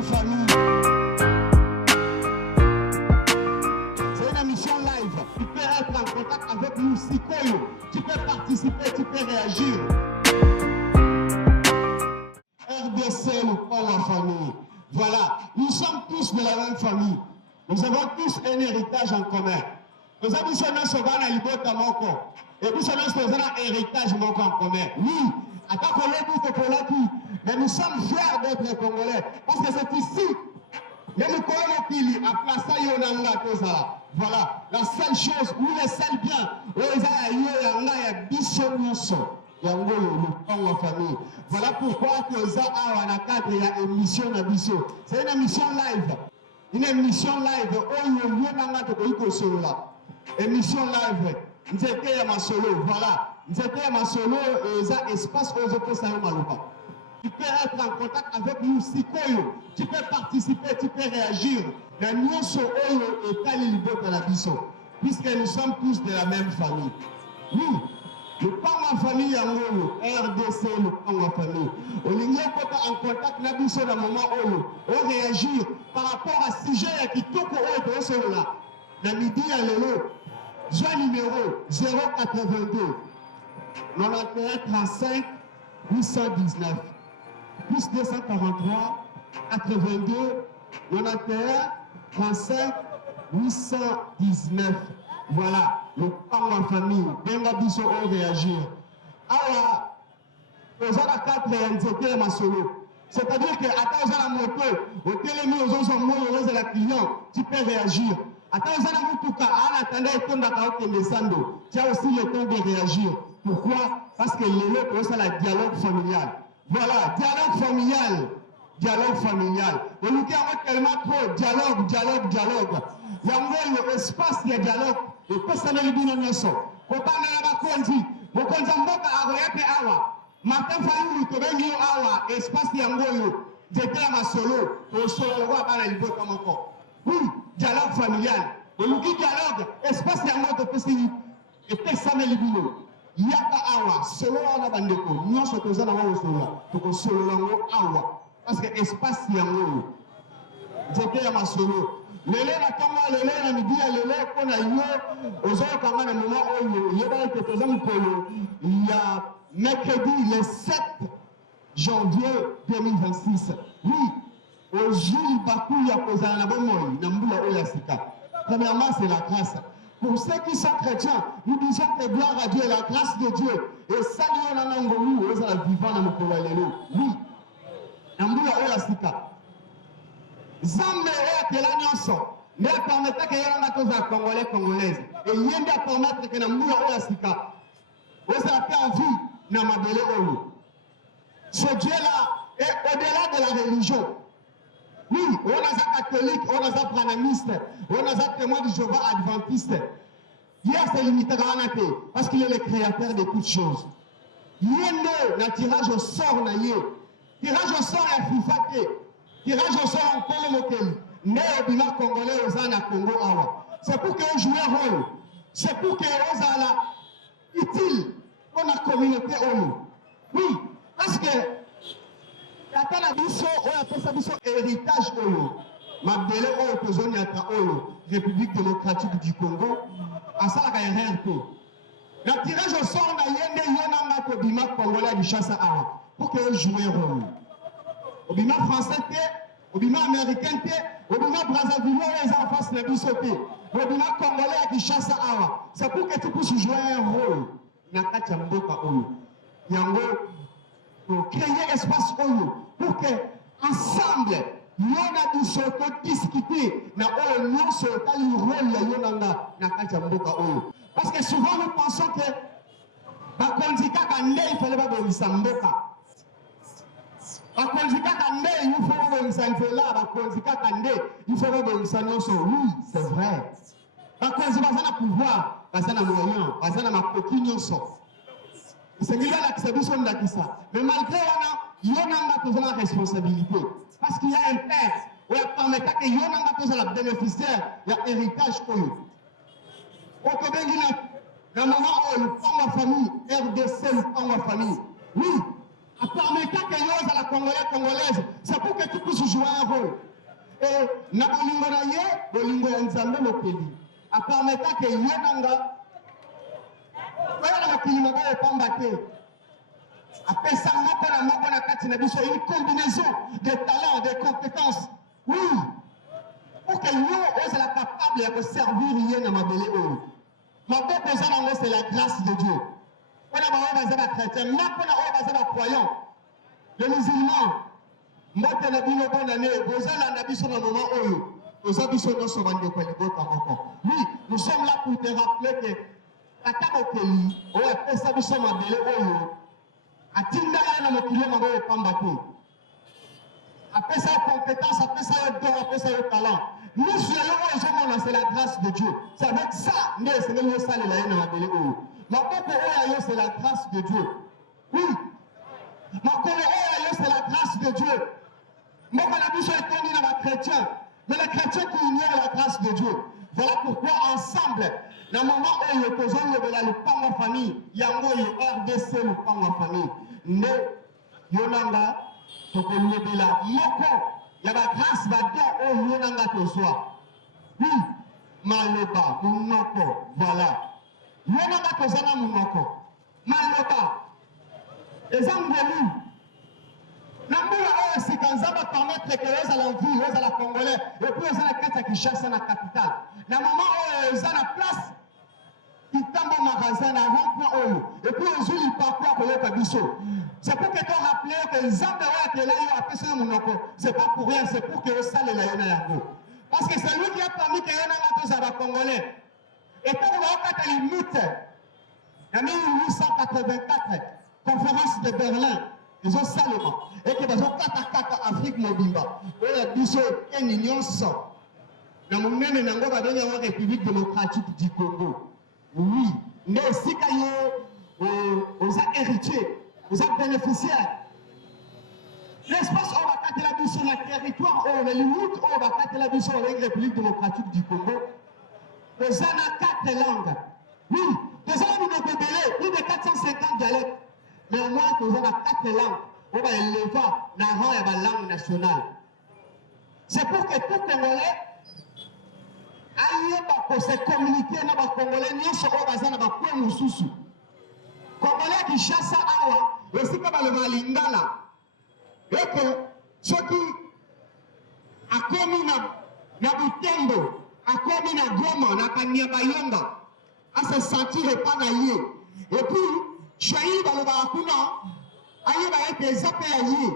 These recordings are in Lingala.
en famille. C'est une émission live. Tu peux être en contact avec nous, Sikoyo. Tu peux participer, tu peux réagir. RDC, nous parlons en famille. Voilà, nous sommes tous de la même famille. Nous avons tous un héritage en commun. Nous avons tous un héritage en commun. Oui, mais nous sommes fiers d'être Congolais. Parce que c'est ici. Voilà, la seule chose, ou le seul bien, voilà pourquoi il y a une émission. C'est une émission live. Une émission live. Émission live. Voilà. Espace tu peux être en contact avec nous, Sikoyo. Tu peux participer, tu peux réagir. Puisque nous sommes tous de la même famille. Oui. Nous parlons en famille, RDC, nous parlons en famille. On est en contact avec nous dans le moment où on réagit par rapport à ce sujet qui touche au haut là. La midi à l'élo, joint numéro 082 91 35 819 plus 243 82 91 35 819. Voilà, le parents en famille, benga biso on réagir. Alors, aux la 4 et ma solo. C'est-à-dire que attends la moto, au télémi aux autres de la client, tu peux réagir. Attends la moto, en attendant le temps de descendre, tu as aussi le temps de réagir. Pourquoi? Parce que les c'est la dialogue familial. Voilà, dialogue familial. Dialogue familial. On nous dit tellement trop dialogue. Il y a un espace de dialogue. Et personne ne dit non. Quand on a la kondi, on mboka aroyepe awa. Matin fayu tobengi awa espace de ngoyo. J'étais à ma solo. Au solo le roi bana libo comme encore. Oui, dialogue familial. On nous dit dialogue, espace de ngoyo tobengi. Et personne ne dit non. Yaka awa solo wana bandeko. Nyonso tozana wa solo. Toko solo lango awa. Parce que espace de ngoyo. J'étais à ma solo. Lélé na tonga lélé na midi lélé kona yo ozokanga na moment oyo yeba que toza mukolo il y a mercredi le 7 janvier 2026. Oui, au jour bakou ya kozala na bomoyi na mbula oyo sika. Premièrement, c'est la grâce. Pour ceux qui sont chrétiens, nous disons que gloire à Dieu, la grâce de Dieu. Et ça, nous avons ngolu ozala vivant na mukolo lelo. Oui. Na mbula oyo sika. Zambe est la nyonso. Mais permettre que yanga toza congolais congolaise. Et yenda permettre que na mbula oya sika. Osa fait en vie na mabele oyo. Ce Dieu là est au-delà de la religion. Oui, on a ça catholique, on a ça pranamiste, on a ça témoin de Jéhovah adventiste. Hier c'est limité à la parce qu'il est le créateur de toutes choses. Yendo na tirage au sort na yé. Tirage au sort ya fifate. Tirage au sort en Congo Mokeli. Mais au bilan congolais aux ana Congo awa. C'est pour que jouer rôle. C'est pour que aux ana utile pour la communauté oyo. Oui, parce que la cannabis on appelle ça biso héritage oyo. Mabele oyo tozoni ata oyo République démocratique du Congo asala ka RRP. La tirage au sort na yende yonanga ko bima congolais du chasse awa pour que jouer rôle. Au bima français au bima américain au bima Brazzaville les en face de bisoté au bima congolais qui chasse awa c'est pour que tu puisses jouer un rôle na kati ya mboka oyo yango pour créer espace oyo pour que ensemble yona bisoto discuter na oyo nyonso tali rôle ya yonanga na kati ya mboka oyo parce que souvent nous pensons que bakonzi kaka nde il fallait babongisa mboka. Il faut oui, c'est vrai. Pouvoir, mais malgré il y a la responsabilité. Parce qu'il y a un père, où il permet que il y a la bénéficiaire, il y a héritage. Dans le moment où nous parlons de famille, RDC nous parlons de famille. Oui. À permettre que yo à la congolaise, c'est pour que tu puisses jouer un rôle. Et na bolingo na ye, bolingo ya nzambe mokeli. À permettre que yo nanga, oya na makili mabe pamba te. Après ça, une combinaison de talents, de compétences. Oui. Pour que nous, on soit capable de servir rien dans ma belle eau. Ma belle personne, c'est la grâce de Dieu. On a besoin de chrétiens, on a besoin de croyants. Les musulmans, moi, je suis une bonne année, vous avez un sur le moment où nous avons besoin de se rendre compte. Oui, nous sommes là pour te rappeler que la Kabokeli, on a fait ça sur ma belle eau. Atinda na mokili mabe pamba te. Après ça compétence, après ça don, après ça talent. Nous sommes c'est la grâce de Dieu. C'est avec ça, mais c'est le ça la haine na bele o. Ma peuple c'est la grâce de Dieu. Oui. Ma peuple c'est la grâce de Dieu. Moi la biche est tombé dans les chrétiens, mais les chrétiens qui ignorent la grâce de Dieu. Voilà pourquoi ensemble, dans le moment où nous posons le pan en famille, il y a un RDC le pan en famille. Mais, Yonanga, il y a la grâce là-dedans où Yonanga te soit. Oui, Maloba, Mounoko, voilà. Yonanga te soit Mounoko. Maloba. Et ça, nous si quand ça va permettre que les allons vivre, les allons congolais, et puis les allons qui chassent dans la capitale. Dans le moment où ils ont la place, ils tombent au magasin, dans rond-point, et puis ils ont le parcours pour le Kabiso. C'est pour que tu rappelles que les Zambérois qui là, ils ont appelé ça Mounoko. C'est pas pour rien, c'est pour que les salles la Yango. Parce que c'est lui qui a permis que les gens soient congolais. Et quand on va faire les luttes, en 1884, conférence de Berlin, ils ont salement. Et que dans 4 Afrique Mobimba, on a dit que une union sans. Dans mon même Nango va donner la République démocratique du Congo. Oui, mais si on a héritier, on a bénéficiaire. L'espace où on va capter la mission, le territoire, où on a limite, où on va capter la mission avec la République démocratique du Congo. On a 4 langues. Oui, déjà nous avons plus de 450 dialectes. Mais au moins, nous avons 4 langues. On va élever la rang et la langue nationale. C'est pour que tout Congolais aille se communiquer dans les Congolais, nous sommes dans les Congolais. Congolais qui chassent awa, et c'est comme le Malingala. Et que ceux qui ont commis na Butembo, a commis na Goma, na Kanyabayonga, à se sentir pas naïe. Et puis, Chahi Balobakuna, aïe va être des appels.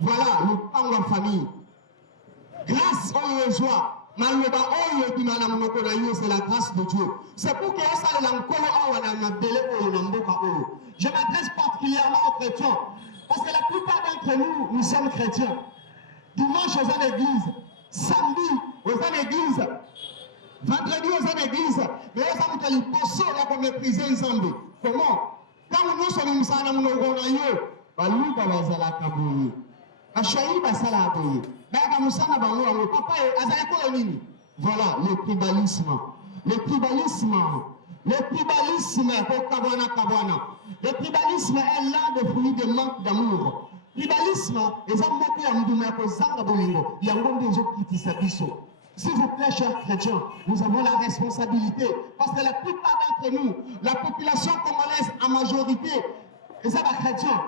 Voilà, le pan de la famille. Grâce aux joies. Maloba oyo kimana munoko na yo, c'est la grâce de Dieu. C'est pour que ça le lankolo awa na bele oyo na mboka oyo. Je m'adresse particulièrement aux chrétiens parce que la plupart d'entre nous, nous sommes chrétiens. Dimanche aux en église, samedi aux en église, vendredi aux en église, mais aux en église, pour là pour mépriser ensemble. Comment? Quand nous sommes musana munoko na yo, baluka bazala kaboye. Ashayi basala aboye. Voilà, le tribalisme. Le tribalisme. Le tribalisme, le tribalisme est là de fruit de manque d'amour. Le tribalisme, s'il vous plaît, chers chrétiens, nous avons la responsabilité. Parce que la plupart d'entre nous, la population congolaise en majorité, et ça va chrétiens.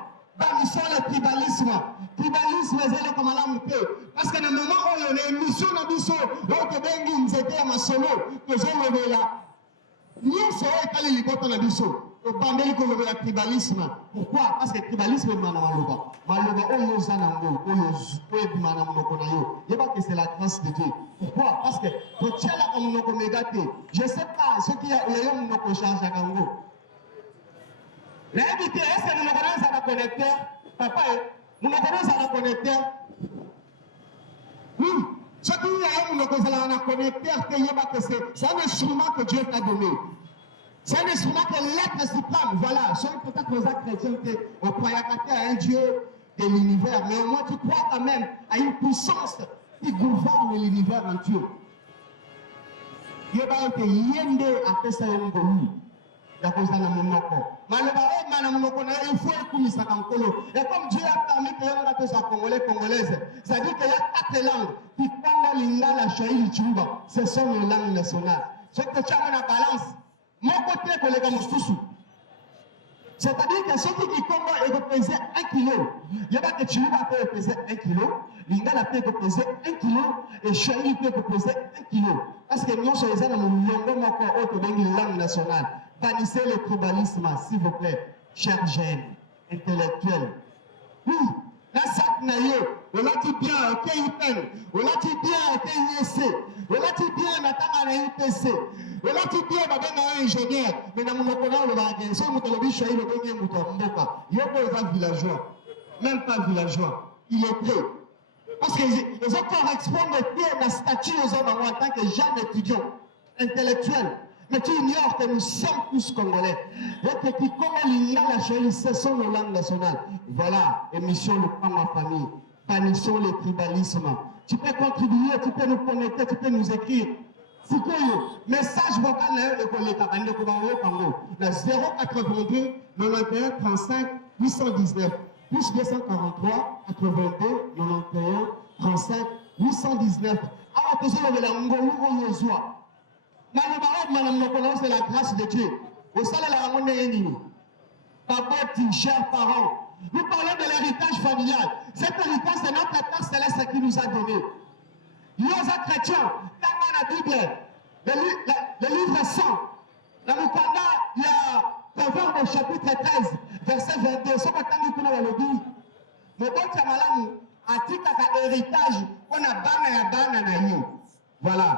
Ils sont le tribalisme. Tribalisme, c'est comme un peu. Parce que dans le moment où on est mission dans le mission, où on est était à ma solo, que je me là. Nous sommes allés les bottes dans le mission. Au bandel qu'on le tribalisme. Pourquoi? Parce que le tribalisme est maloba. Maloba, on y a un amour, on y a un manamono. Il n'y a pas que c'est la grâce de Dieu. Pourquoi? Parce que le tien là, comme nous sommes gâtés. Je ne sais pas ce qu'il y a eu, nous charge à Congo. L'invité, est-ce que nous nous connaissons à la connecteur? Papa, nous nous connaissons à la connecteur? Oui, ce qu'il y a, nous nous connaissons à la connecteur, c'est un instrument que Dieu t'a donné. C'est un instrument que l'être suprême, voilà, c'est peut-être aux chrétiens qu'on croit à un Dieu de l'univers, mais au moins tu crois quand même à une puissance qui gouverne l'univers entier. Il y a un yende a fait ça un ya kozana monoko. Maloba o mana monoko na il faut ékumisa kankolo. Et comme Dieu a permis que yanga to sa congolais congolaise, ça dit qu'il y a 4 langues. Kikongo, Lingala, Swahili, Chiluba, ce sont les langues nationales. Ce que tu as en balance, mon côté collègue Moustoussou. C'est-à-dire que ceux qui Congo est pesé 1 kg, il y a que Chiluba peut peser 1 kg, Lingala peut peser 1 kg, et Swahili peut peser 1 kg. Parce que nous sommes dans le longo encore autre langue nationale. Bannissez le tribalisme, s'il vous plaît, chers jeunes, intellectuels. Oui, la sac naïe, on l'a dit bien, ok, IPN, on l'a dit bien, ok, IEC, on l'a dit bien, Natama na IPC, on l'a dit bien, Babana ingénieur, mais dans mon opponent, on l'a dit, si on te l'a choisi, le premier mouton, Mboka, il y a pas villageois, même pas villageois, il est prêt. Parce que les autres correspondent à la statue aux hommes en tant que jeunes étudiants, intellectuels. Mais tu ignores que nous sommes tous Congolais. Et que qui la chérie, ce sont nos langues nationales. Voilà, émission Le Pan en famille. Bannissons les tribalismes. Tu peux contribuer, tu peux nous connecter, tu peux nous écrire. C'est quoi le message vocal et qu'on est capable de Congo. Le 082 91 35 819 plus 243 82 91 35 819. Alors, tu sais, on est là, on est là. C'est la grâce de Dieu. Au salaire la ramone ennemi. Papa, chers parents, nous parlons de l'héritage familial. Cet héritage, c'est notre Père Céleste qui nous a donné. Nous, les chrétiens, dans la Bible, le livre 100, dans le Kanda, il y a Proverbe au chapitre 13, verset 22. Ce que tu as dit, mais bon, tu as malamu, atika ka héritage, on a bana ya bana na yo. Voilà.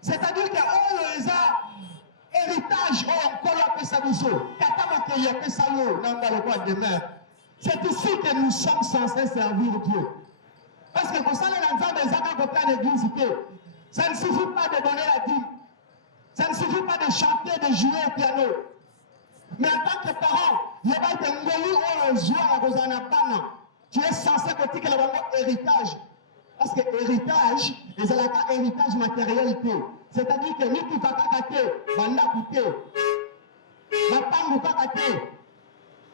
C'est-à-dire que oh, les héritage, oh, encore la pesabiso, katama que y a pesalo, dans le roi de mer. C'est ici que nous sommes censés servir Dieu. Parce que pour ça, les enfants des gens qui ont l'église, ça ne suffit pas de donner la dîme. Ça ne suffit pas de chanter, de jouer au piano. Mais en tant que parent, il y a des ngoli ou le joie à Rosanapana. Tu es censé que le héritage. Parce que héritage, c'est un héritage matériel. C'est-à-dire que nous, tout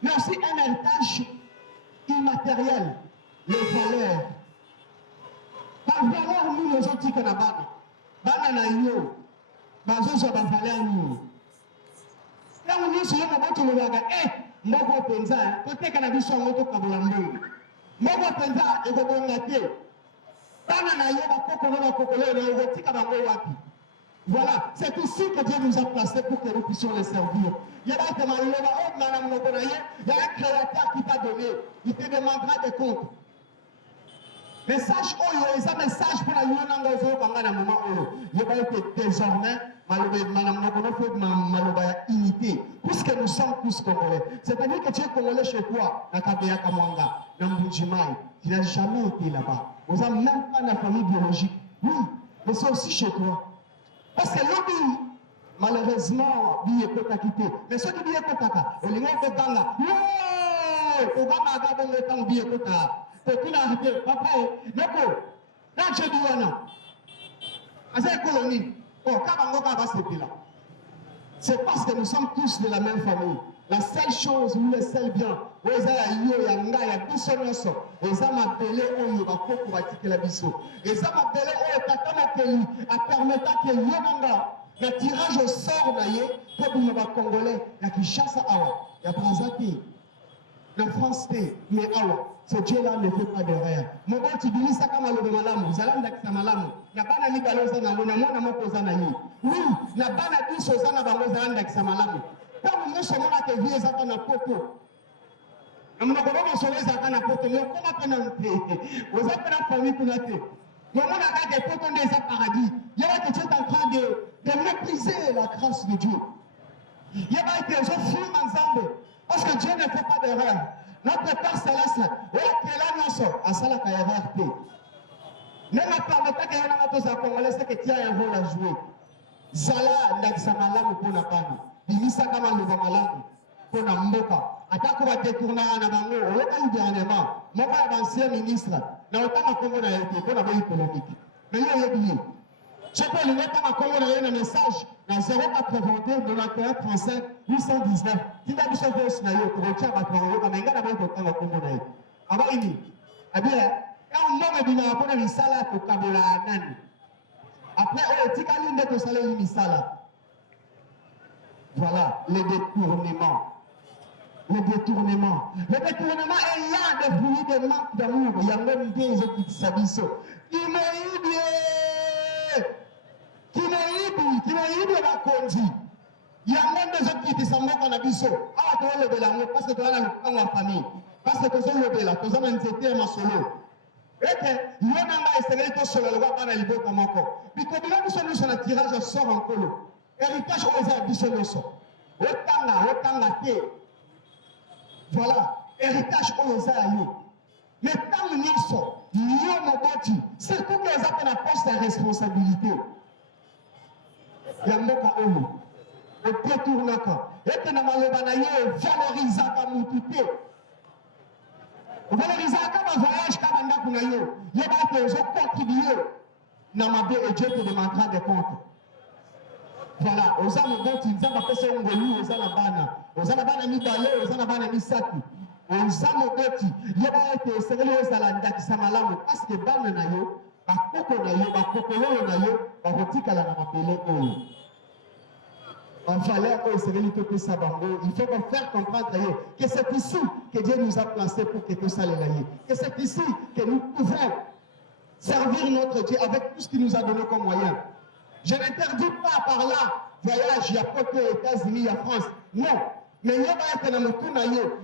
mais aussi un héritage immatériel, les valeurs. Par valeur, nous, les autres, qui sont là-bas, nous, valeur, nous. Là, on est sur le moment où on va dire, eh, Moko Penza, peut-être qu'on a vu son moto comme l'ambou. Moko Penza, et qu'on a été. Voilà, c'est ici que Dieu nous a placés pour que nous puissions les servir. Il y a un créateur qui t'a donné, il te demandera des comptes. Message oh, il y a un message pour la moment il y a désormais unité, puisque nous sommes tous Congolais. C'est-à-dire que tu es Congolais chez toi, tu n'as jamais été là-bas. Vous n'avez même pas la famille biologique. Oui, mais c'est aussi chez toi. Parce que l'homme, malheureusement, il peut t'acquitter. Mais ceux qui viennent à on les met dans la. On va m'agarder le temps bien que tu peux l'arrêter. Papa, Neko, là, je dis, non. À cette colonie, c'est parce que nous sommes tous de la même famille. La seule chose, ou le seul bien, où ils ont la tout seul ensemble. Ils ont appelé au Yobako pour attirer la biseau. Ils ont appelé au Tatamapeli à permettre que Yobanga, le tirage au sort d'ailleurs, pour les Congolais, il y a qui chasse à Awa, il y a Brazati, la France, mais Awa. Ce Dieu-là ne fait pas d'erreur. Mon bon, tu dis ça comme le malamu, vous allez me malamu. Na bana ni galozana, na mona moko zana yi. Oui, na bana biso zana bango zana ndakisa malamu. Comme nous sommes là que vie ezaka na poto. Na mona ko ba solo ezaka na poto, mais comment que na te. Vous avez la famille pour la te. Mais on a des potos des paradis. Il y a que tu es en train de mépriser la grâce de Dieu. Il y a que les gens fument ensemble. Parce que Dieu ne fait pas d'erreur. Notre Père Céleste, il est là, nous sommes à Salaka RRP. Même permettant qu'il y ait un autre Congolais, c'est que tu as un rôle à jouer. Zala, Ndaxamalam, pour la panne. Bimisa Kamal, le Vamalam, pour la Mboka. Attaque va détourner un avango, au local dernièrement. Mon père, ancien ministre, n'a autant de Congo n'a été, pour la bonne économique. Mais il y a oublié. Je peux lui mettre un message dans 082 91 35 819. Si tu as besoin de ce naïo, tu retiens à ton royaume, mais il y a un peu de temps à ton naïo. Avant, il dit, quand on a dit, on a dit, ça pour Kabola Nan. Après, on a dit, on a dit, on a dit, ça. Voilà, les détournements. Le détournement. Le détournement est là des fruits de manque d'amour. Il y a même des gens qui s'habillent. Qui m'a aidé. Qui m'a aidé la conduite. Il y a même des gens qui sont morts en abisso. Ah, tu vas lever l'amour parce que tu vas dans la famille. Parce que tu vas lever là. Tu vas m'inquiéter ma solo. Et que, il y a un essayé de se lever par la liberté comme encore. Puis que là, nous sommes sur le tirage, sort en colo. Héritage, on les a abisso le sort. Autant la terre. Voilà, héritage au Zayo. Mais tant nous sommes, c'est tout les appels à poste de responsabilité. Il y a un mot à eux. Au détournant. Et que nous allons valoriser comme moutoute. Valoriser comme un voyage comme un dakunayo. Il y a des gens qui contribuent. Namabé et Dieu te demandera des comptes. Voilà, aux âmes dont ils ont appelé ça un goulou, aux âmes bana midale, aux âmes bana misaki, aux âmes dont il y a été sérieux aux alanda qui s'amalamu, parce que bana nayo, bakoko nayo, barotika la namapele oyo. En valeur au sérieux que ça bango, il faut faire comprendre que c'est ici que Dieu nous a placés pour que tout ça les laïe. Que c'est ici que nous pouvons servir notre Dieu avec tout ce qu'il nous a donné comme moyen. Je n'interdis pas par là, voyage, il y a pas que aux États-Unis, il y a France. Non. Mais il y a pas que dans le tour naïo.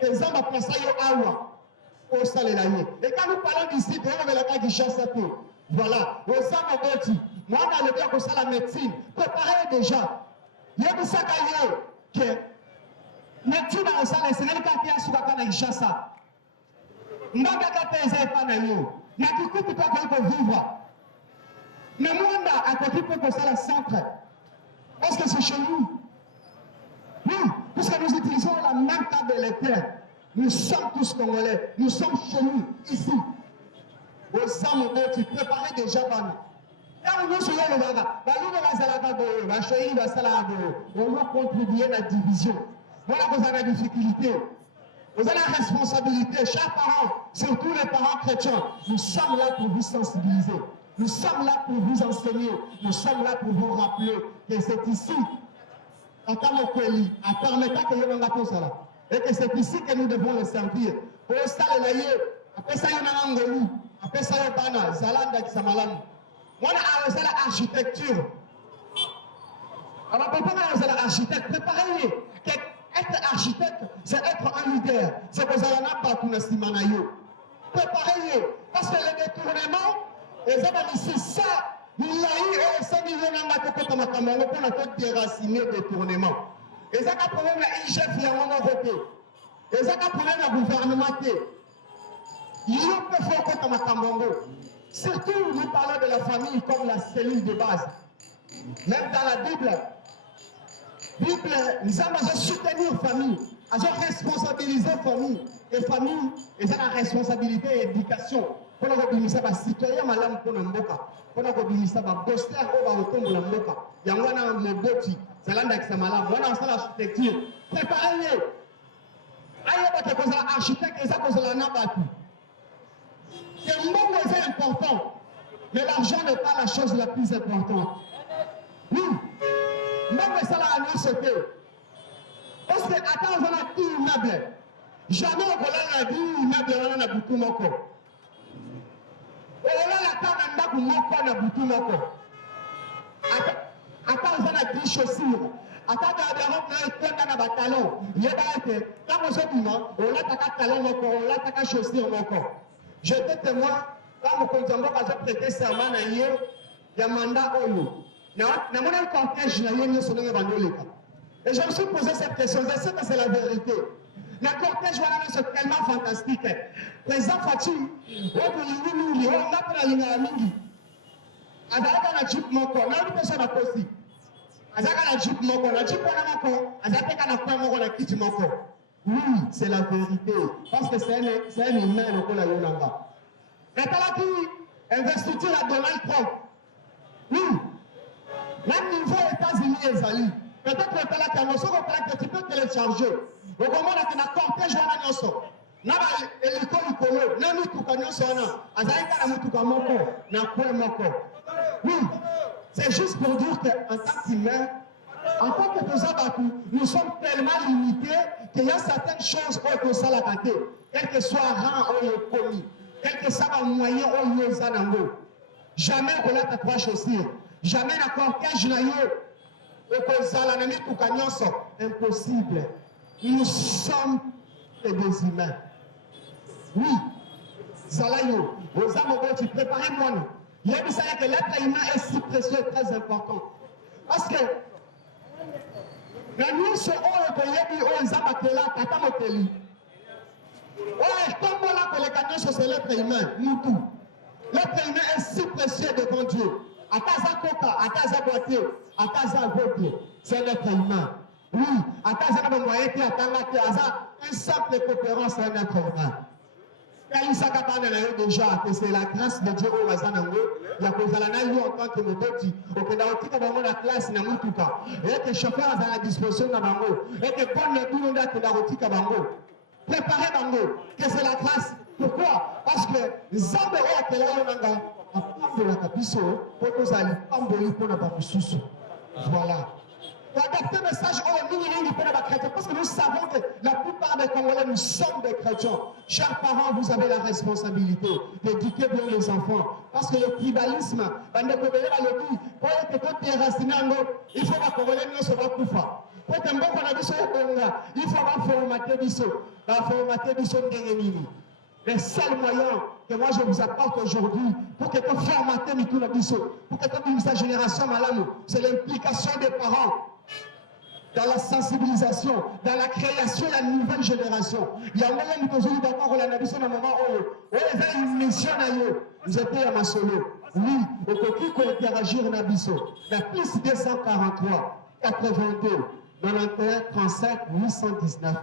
Les gens vont passer à Awa. Au salé naïo. Et quand nous parlons d'ici, on va la carte qui chasse à tout. Voilà. Au salé naïo. Moi, dans le bien, ça la médecine. Préparez déjà. Il y a des sacs à que médecine au salé, c'est même quand il y a souvent quand il chasse ça. N'a pas de pas naïo. N'a pas de quoi qu'on peut vivre. Mais moi, à côté de ça, la centre, parce que c'est chez nous. Oui, puisque nous utilisons la même table électrique. Nous sommes tous Congolais. Nous sommes chez nous, ici. Aux âmes de tu préparais déjà par nous. Quand nous sommes le Baga, on va contribuer à la division. Voilà que vous avez la difficulté. Vous avez la responsabilité. Chaque parent, surtout les parents chrétiens, nous sommes là pour vous sensibiliser. Nous sommes là pour vous enseigner. Nous sommes là pour vous rappeler que c'est ici, en tant que Kweli, en permettant que nous ayons tout cela. Et que c'est ici que nous devons le servir. Pour ça, les laïcs, après ça, il y a un angoli. Après ça, il y a un bana, Zalanda qui s'amalam. Moi, on a l'architecture. Alors, pourquoi on a l'architecte? Préparez-les. Être architecte, c'est être un leader. C'est que vous allez pas tout le simanayo. Préparez-les. Parce que le détournement, les hommes ici, ça, il y a eu 5 millions de pour notre déraciner le détournement. Et ça, quand on a un chef, il y a un voté. Et ça, quand on a un gouvernement, il y a un peu fort contre Makambango. Surtout, nous parlons de la famille comme la cellule de base. Même dans la Bible, nous avons soutenir la famille, nous avons responsabilisé la famille. Et la famille, ils ont la responsabilité et l'éducation. Pour nous dire que les citoyens malades pour nous mboka, pour nous dire que les posters au bas de la mboka, il y a un moboti, c'est l'un des malades, on a une architecture. Préparez-les. Aïe, parce que l'architecte, ils ont la nabatu. Le monde est important, mais l'argent n'est pas la chose la plus importante. Oui, même ça là, nous c'était. Parce que attends, on a dit immeuble. Jamais on a dit immeuble, on a beaucoup moko. On a la table en bas pour moko, on a beaucoup moko. Attends, on a dit chaussures. Attends, on a un talon. Il y a des quand on se dit, on a un talon moko, on a un chaussure moko. J'étais témoin, quand mon contemporain a prêté serment, il y a un mandat Oyo. Et je me suis posé cette question, je sais que c'est la vérité. Le cortège, voilà, c'est tellement fantastique. Président Fatih, on a pris la ligne à Mingi. On a un jeep moko, on a une personne à Kosi. On a un jeep moko, on a un jeep moko, on a un jeep moko. Oui, c'est la vérité. Parce que c'est un humain au Yolanda. Et t'as la investiture à Donald Trump. Oui. Même niveau États-Unis et Zali. Peut-être que tu peux télécharger. Au moment où tu as cortège, tu as oui, c'est juste pour dire qu'en tant qu'humain, en tant que nous sommes tellement limités qu'il y a certaines choses que ça l'a gâté, quel que soit rang ou le commis, quel que soit le moyen ou le zanango. Jamais on a tatouage chaussures, jamais la cortège n'a eu impossible. Nous sommes des humains. Oui, Zalayo, aux âmes, préparez-moi. Il y a que l'être humain est si précieux et très important. Parce que la nuit se c'est l'être humain, nous tous. L'être humain est si précieux devant Dieu. C'est l'être humain. Oui, un simple coopérant, c'est un être humain. Déjà que c'est la grâce de Dieu au Wazanango, il y a en tant que mototi, au Kedaoti, la classe n'a pas tout cas, et que chauffeur à la disposition d'un bango, et que bonne tout le monde a Kedaoti Kabango. Préparez bango, que c'est la grâce. Pourquoi? Parce que Zambé est à Kedaonanga, à part de la capisso, pour que vous allez emboli pour la Bamususu. Voilà. Adapter le message parce que nous savons que la plupart des Congolais, nous sommes des chrétiens. Chers parents, vous avez la responsabilité d'éduquer bien les enfants. Parce que le tribalisme, il faut que il faut que Congolais ne soient pas coufa. Il faut formater le seul moyen que moi je vous apporte aujourd'hui pour que tu formates pour que tu sa génération malade, c'est l'implication des parents. Dans la sensibilisation, dans la création de la nouvelle génération. Il y a moyen de nous d'accord la nation dans le moment où il y a une mission à eux. Vous êtes à ma solo. Oui, au qui peut interagir dans la La plus 243, 82, 91, 35, 819.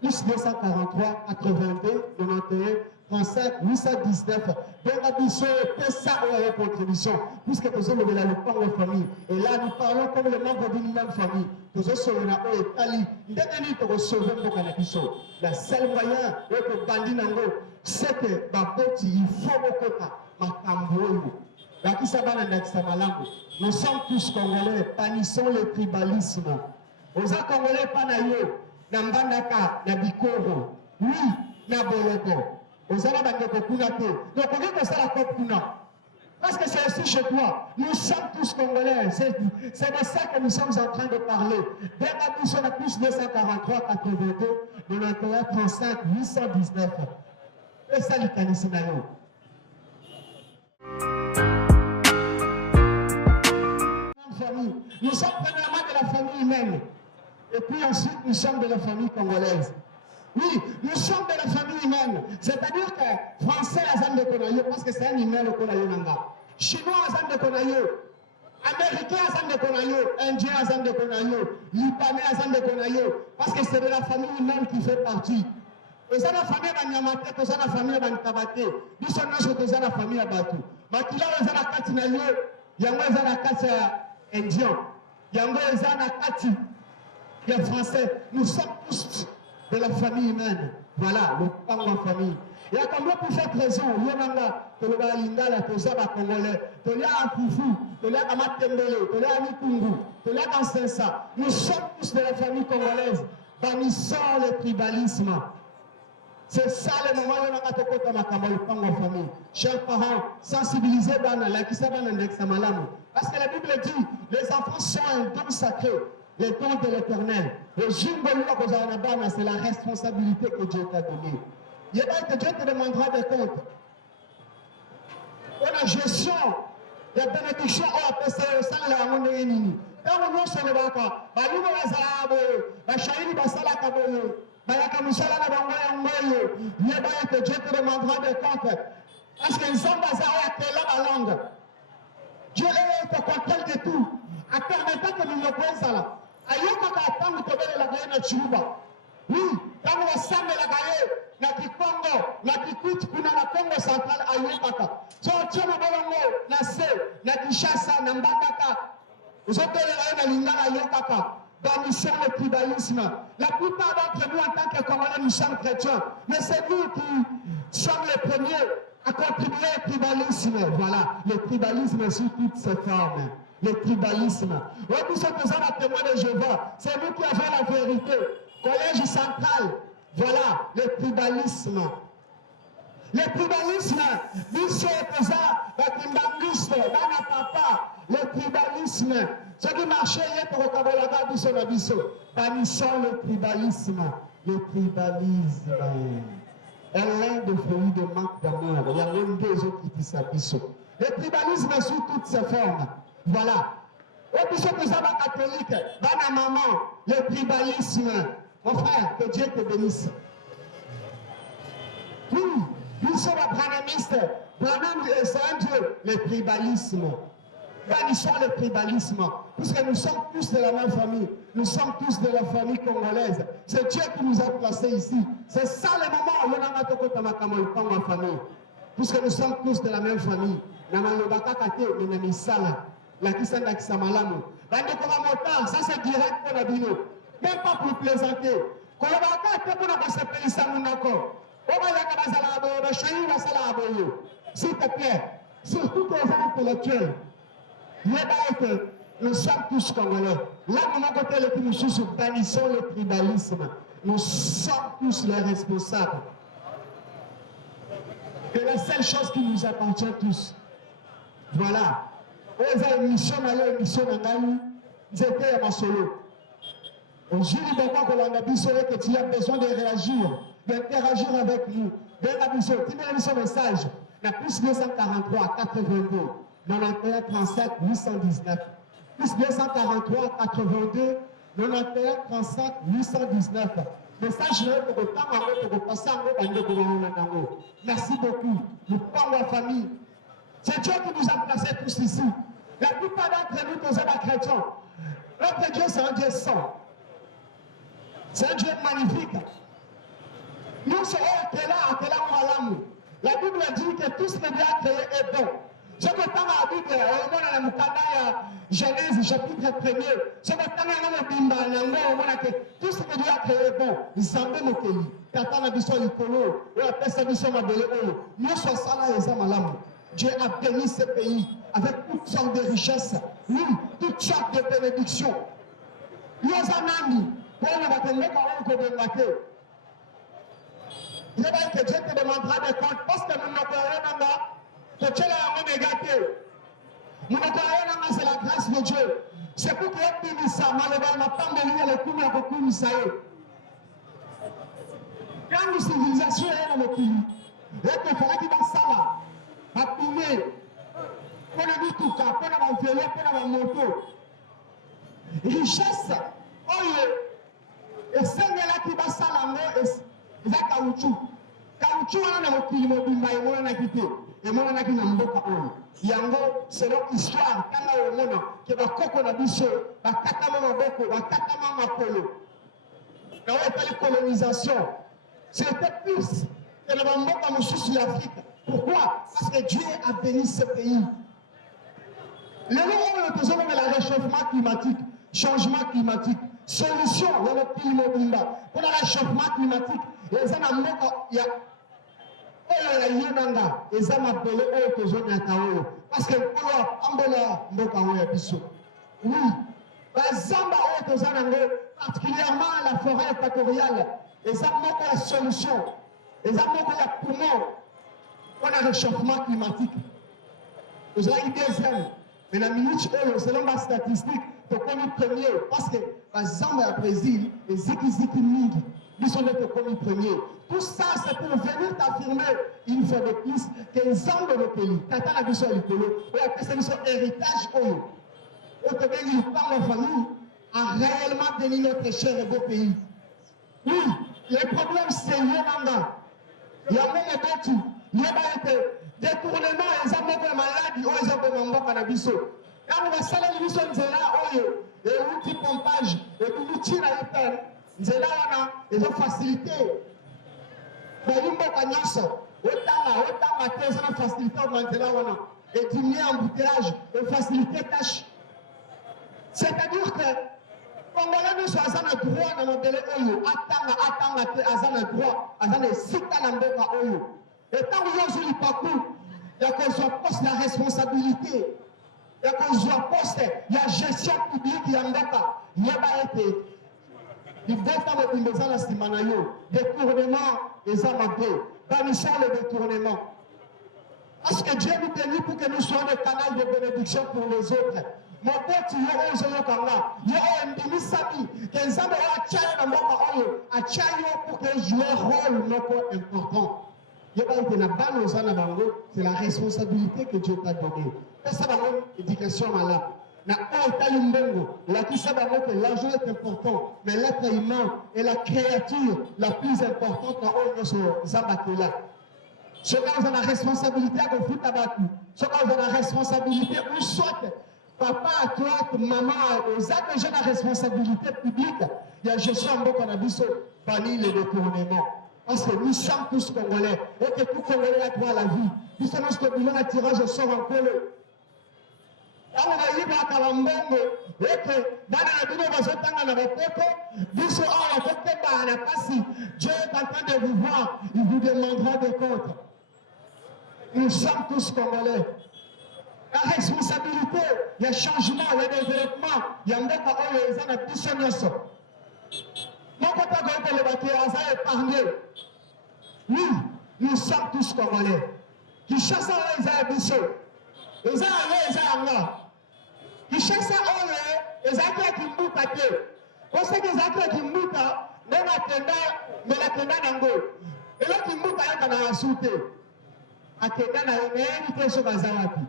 Plus 243, 82, 91, 35, 819. Donc, la mission est ça ou la contribution. Puisque nous sommes de la famille. Et là, nous parlons comme les membres d'une même famille. Nous sommes là où Italie. Nous devons sauver notre mission. Le seul moyen que Bandi Nango, c'est que Baboti, il faut beaucoup de nous sommes tous Congolais, panissons le tribalisme. Aux Congolais, panayo, Nambandaka, Nabikoro, oui, Nabolego. Aux Alabandeko Kunate. Donc on dit que c'est la COP Kuna. Parce que c'est aussi chez toi. Nous sommes tous Congolais. C'est de ça que nous sommes en train de parler. Dès la mission de plus 243, 82, 91, 35, 819. Et ça, l'Italie-Sinayo. Nous sommes premièrement de la famille humaine. Et puis ensuite, nous sommes de la famille congolaise. Oui, nous sommes de la famille humaine. C'est-à-dire que Français, Azam de Konayo, parce que c'est un humain, le Konayo Nanga. Chinois, Azam de Konayo. Américain, Azam de Konayo. Indien, Azam de Konayo. Libanais, Azam de Konayo. Parce que c'est de la famille humaine qui fait partie. Nous sommes la famille Banyamate, nous sommes la famille Bantabate. Nous sommes la famille Abatu. Makila, nous sommes la Katinayo. Yango, nous sommes la Kati indien. Yango, nous sommes la Kati. Les Français, nous sommes tous de la famille humaine. Voilà, le parents en famille. Et à combien pour cette raison, il y a que le Balinda, la Tosa, la Congolais, que l'on a à Foufou, que l'on a à Matembele, que l'on a à Mikungu, que l'on a à Sensa. Nous sommes tous de la famille congolaise. Bannissons le tribalisme. C'est ça le moment où on a à le parents en famille. Chers parents, sensibilisez Bana, la qui s'appelle l'index à Malam. Parce que la Bible dit, les enfants sont un don sacré. Les dons de l'éternel. Le c'est la responsabilité que Dieu t'a donnée. Il y a que Dieu te demandera des comptes. Pour la gestion des bénédictions, on appelle ça le sang de la monnaie. Quand on nous sommes là, que Dieu te demandera des comptes. Parce que nous sommes basés à la langue. Dieu est au contrôle de tout. À permettre que nous ne pouvons pas. Oui, quand on s'aime la gagne, na Kikongo, na Kikwit, kuna na Congo central ayokaka. So tiens na bolongo, na se, na Kinshasa, na Vous avez bannissons le tribalisme. La plupart d'entre nous, en tant que Congolais, nous sommes chrétiens. Mais c'est nous qui sommes les premiers à contribuer au tribalisme. Voilà, le tribalisme sous toutes ses formes. Le tribalisme. Oui, nous sommes la témoin de Jéhovah. C'est nous qui avons la vérité. Collège central. Voilà, le tribalisme. Le tribalisme, nous sommes le tribalisme. Ce qui marchait hier pour le Kabbalaka, bannissons le tribalisme. Le tribalisme. Elle de fruit de manque d'amour. Il y a même deux autres qui disent ça. Le tribalisme sous toutes ses formes. Voilà. Et puis, ce que ça va catholique, bana maman, le tribalisme. Mon frère, que Dieu te bénisse. Oui, nous sommes branamistes. Branham, c'est un Dieu. Le tribalisme. Bannissons le tribalisme. Puisque nous sommes tous de la même famille. Nous sommes tous de la famille congolaise. C'est Dieu qui nous a placés ici. C'est ça le moment où on a toko tamakamo ma famille. Puisque nous sommes tous de la même famille. Namalobaka kate, menamisala. La kisanda kisamalamu. Bande koma mota, ça c'est direct pour la bino. Même pas pour plaisanter. Kolobaka te pour na se pelisa munako. S'il te plaît, surtout les gens intellectuels, nous sommes tous Congolais. Là, de mon côté, les nous bannissons le tribalisme. Nous sommes tous les responsables. Et la seule chose qui nous appartient tous. Voilà. Ils ont une mission, j'étais à ma solo. Aujourd'hui, que tu as besoin de réagir, d'interagir avec nous. Tu mets un message. La plus 243 82 91 37 819. Plus 243 82 91 37 819. Message merci beaucoup. Nous parlons la famille. C'est Dieu qui nous a placés tous ici. La plupart d'entre nous, nous sommes chrétiens. Notre Dieu, c'est un Dieu saint. C'est un Dieu magnifique. Nous serons la Bible dit que tout ce que Dieu a créé est bon. Ce que dans la Bible, Genèse chapitre 1er, ce que tout ce que Dieu a créé est bon. Zambé Mokeli, Tata Nabiso Likolo, et après ça, nous sommes à Béléo. Nous sommes là et Zamalam. Dieu a béni ce pays avec toutes sortes de richesses, oui, toutes sortes de bénédictions. Nous sommes je vais que Dieu te demandera des comptes parce que nous ne que Dieu l'a négatif. Nous ne c'est la grâce de Dieu. C'est pour que tu ça, malheureusement, pas de les coups, mais beaucoup de ça. Quand nous civilisation est dans le pays, et que il faudrait qu'il va ça là, à piner, pour le tout cas, pour la vélo, pour la moto. Richesse, et celle-là qui va ça là, et ça caoutchouc. Caoutchouc, on a un petit mobile, on a quitté. Et moi, on a quitté un boka. Yango, c'est notre histoire. Quand on a qui va coco na biso, va katama boko, va katama mapolo. Quand on a fait la colonisation, c'était plus que le Mamboka Moussou sur l'Afrique. Pourquoi? Parce que Dieu a béni ce pays. Le nom où on a besoin de la réchauffement climatique, changement climatique, solution dans le pays mobimba. Pour le réchauffement climatique, il y a parce que oui, particulièrement la forêt équatoriale, et ça manque la solution, et ça manque la poumon pour le réchauffement climatique. Vous avez une deuxième, mais la minute, selon ma statistique, tu connais premier, parce que, par exemple, au Brésil, les Ziki Mingi, ils sont les premiers. Tout ça, c'est pour venir t'affirmer une fois de plus qu'ils ont de le pays. Quand on a vu sur le pays, on a fait son héritage. On te dit par la famille a réellement béni notre cher et beau pays. Oui, les problèmes, c'est Yénanga. Il y a même des tout. Il y a des détournements, ils ont des maladies, ils ont des mamans cannabis. Quand on va saler les missions de là, et l'outil pompage, et l'outil à l'hôtel. Ils ont facilité. Mais ils ont facilité. et diminuer l'embouteillage et faciliter les tâches. C'est-à-dire que Congolais nous sommes en droit dans le délai oyo, attendre, azan le droit, azan le sita dans le oyo. Et tant que vous avez le parcours, il y a qu'on soit poste la responsabilité, il y a qu'on soit poste la gestion publique, il y a il y a pas été. Il doit être une maison à Stimanayo, détournement des amendés, bannissons le détournement. Parce que Dieu nous bénit pour que nous soyons des canaux de bénédiction pour les autres. Mon père, tu es au Seigneur Kanga. Il y a un demi-sami. Qu'un zamba a tchaï dans mon parole. A tchaï pour que je joue un rôle important. Il y a une banne aux anabango. C'est la responsabilité que Dieu t'a donnée. Et ça va avoir éducation malade. Na Limbongo, la qui sait que l'argent est important, mais l'être humain est la créature la plus importante dans notre Zambakela. Ce cas où on a la responsabilité à vous tabac. Ce cas où on a la responsabilité, ou soit papa à toi, maman, aux actes de la responsabilité publique, il y a gestion en beaucoup de biso, banni les détournements. Parce que nous sommes tous Congolais, et que tout Congolais a droit à la vie. Nous sommes tous bilan à tirage au sort en Congolais. On a eu à Kalambongo, et que dans la vie, nous avons dans le peuple, biso a fait par la passe. Dieu est en train de vous voir, il vous demandera des comptes. Nous sommes tous Congolais. La responsabilité, il y a changement, il y a développement, il y a un peu de gens qui ont été mon côté de l'évacuation est épargné. Oui, nous sommes tous Congolais. Qui chassent les arbres, les arbres, qui chassent les arbres qui moutent à terre. Parce que les arbres qui moutent, même à Tenda, mais la Tenda Nango. Et là qui moutent à la souté. À Tenda Nango, sur Bazarapi.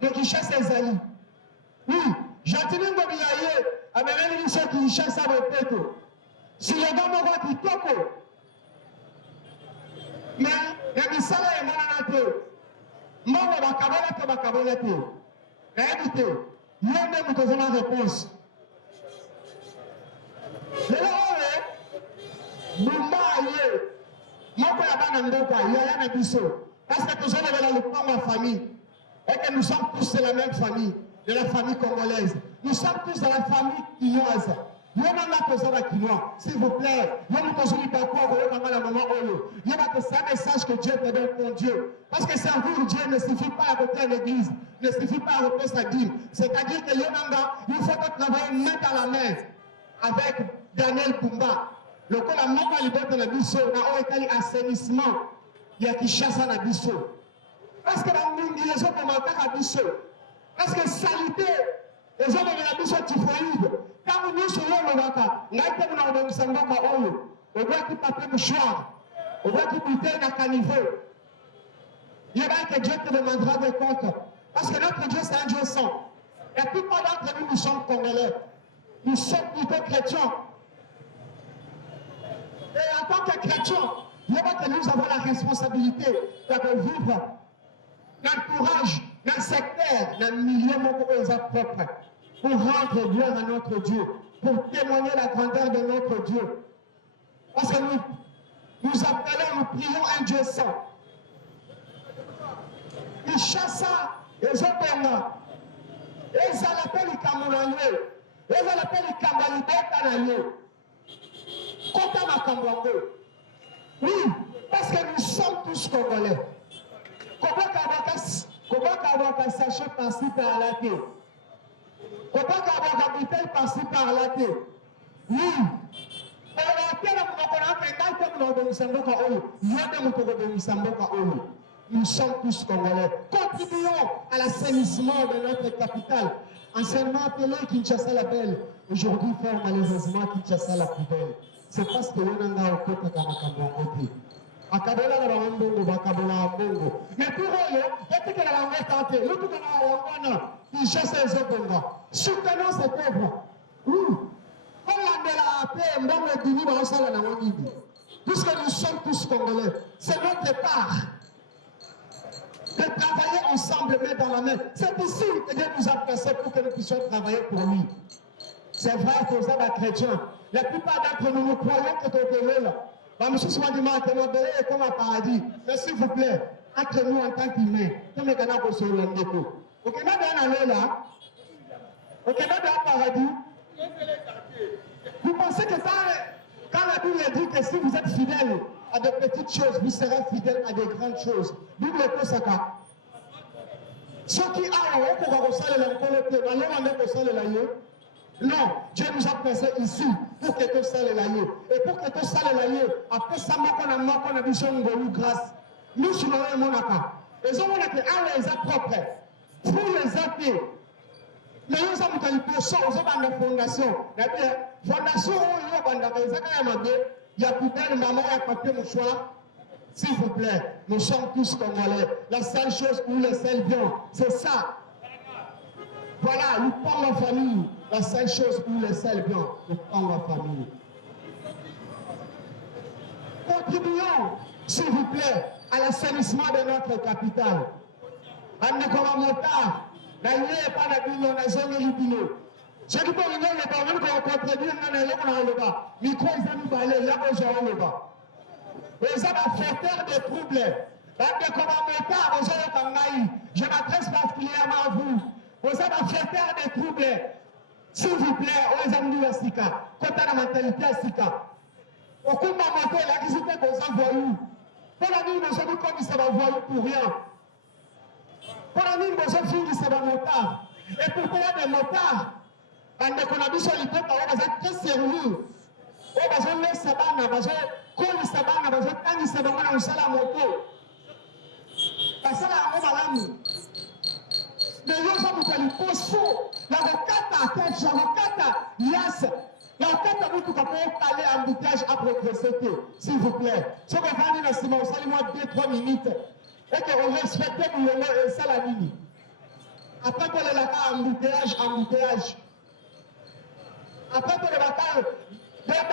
Donc ils chassent les alliés. Oui, j'entends comme il y a avec les gens qui chassent à Bopeto. Si les gars m'ont dit Toko, mais il y a des salaires et mon anato. Moi, je vais cabonate. Réalité, il y a même une réponse. Les gens, Bumba, moi, je vais il y a un biseau. Parce que nous sommes dans le plan de la famille. Et que nous sommes tous de la même famille, de la famille congolaise. Nous sommes tous de la famille quinoise. Nous avons un quinois, s'il vous plaît. Nous avons un message que Dieu te donne, mon Dieu. Parce que servir Dieu ne suffit pas à côté de l'église, ne suffit pas à côté de sa dîme. C'est-à-dire que il faut travailler main dans la main avec Daniel Pumba. Le coup, la main dans les bottes de la biseau, on a un assainissement. Il y a qui chasse à la biseau. Parce que dans le monde, les gens commentent à biseau. Parce que salité, les gens de la biseau typhoïde. Quand nous sommes au Waka, nous avons un sambaka oyo. On voit qu'il papier mouchoir. On voit qu'il bouteille dans caniveau. Il y a que Dieu te demandera des comptes. Parce que notre Dieu, c'est un Dieu saint. Et puis pendant que nous sommes congolais, nous sommes plutôt chrétiens. Et en tant que chrétiens, il y a que nous avons la responsabilité de vivre dans le courage, dans le secteur, dans le milieu propre, pour rendre gloire à notre Dieu, pour témoigner la grandeur de notre Dieu. Parce que nous appelons, nous prions un Dieu saint. Il chasse les autres, ils appellent les Camerounais, ils appellent les Camerounais. Kota Makambango. Oui, parce que nous sommes tous Congolais. Comment Kabaka sachet par-ci par-là. Comment Kabaka bouteille par-ci par-là. Oui. Nous sommes tous Congolais. Contribuons à l'assainissement de notre capitale. Anciennement appelé Kinshasa la Belle. Aujourd'hui, fort malheureusement Kinshasa la poubelle. C'est parce que l'on a au côté de Akabola la Mbongo, Bakabola Mbongo. Mais pour eux, peut-être que la langue est tentée. L'autre que la langue, ils chassent les autres. Soutenons ces pauvres. Oui. Puisque nous sommes tous Congolais, c'est notre part de travailler ensemble, main dans la main. C'est ici que Dieu nous a placés pour que nous puissions travailler pour lui. C'est vrai que vous êtes chrétiens. La plupart d'entre nous, nous croyons que tu es là. Monsieur Soumadima, que notre est comme un paradis. Mais s'il vous plaît, entre nous en tant qu'humains. Comme les canards au sol, ok, là, dans là, ok, là, dans le paradis, vous pensez que quand la Bible dit que si vous êtes fidèle à de petites choses, vous serez fidèle à de grandes choses. Bible est ça. Ceux qui ont pour non, Dieu nous a placés ici pour que tout ça l'aille. Et pour que tout ça l'aille, après ça, on a besoin de grâce. Nous, sur le monaka. Et on a que les propres. Pour les athées. Mais nous avons une fondation. La fondation, il y a poubelle, maman, il y a papier, mouchoir. S'il vous plaît, nous sommes tous Congolais. La seule chose où les seuls bien, c'est ça. Voilà, nous prenons la famille. La seule chose où les seuls bien, nous prenons la famille. Contribuons, s'il vous plaît, à l'assainissement de notre capitale. Ceux qui peuvent venir le parler, qu'on contribue, micro, ils ont parlé, il y a besoin de bas. Vous avez facteur de troubles. Je m'adresse particulièrement à vous. Vous avez facteur de troubles. S'il vous plaît, aux amis de Sika, quand on a la mentalité à Sika, au coup de ma moto, la visite est aux envoyés. Pour la nuit, nous sommes comme ça va voir pour rien. Pour la nuit, nous sommes finis, ça va motard. Et pour qu'il y ait des motards, on a vu sur l'hypothèse, on va très sérieux. On va se laisser sabana, on va se koli sabana, on va se tangi sabana, on s'ala moto. Parce que là, on va l'ami. Mais nous sommes pour les postes faux. La recata, tête, la recata, yas. La recata, nous, pour aller à embouteillage à progresser, s'il vous plaît. Si on va venir dans ce moment, vous allez moi 2-3 minutes. Et qu'on respecte le ça la ligne. Après qu'on est là, embouteillage. Après qu'on est là,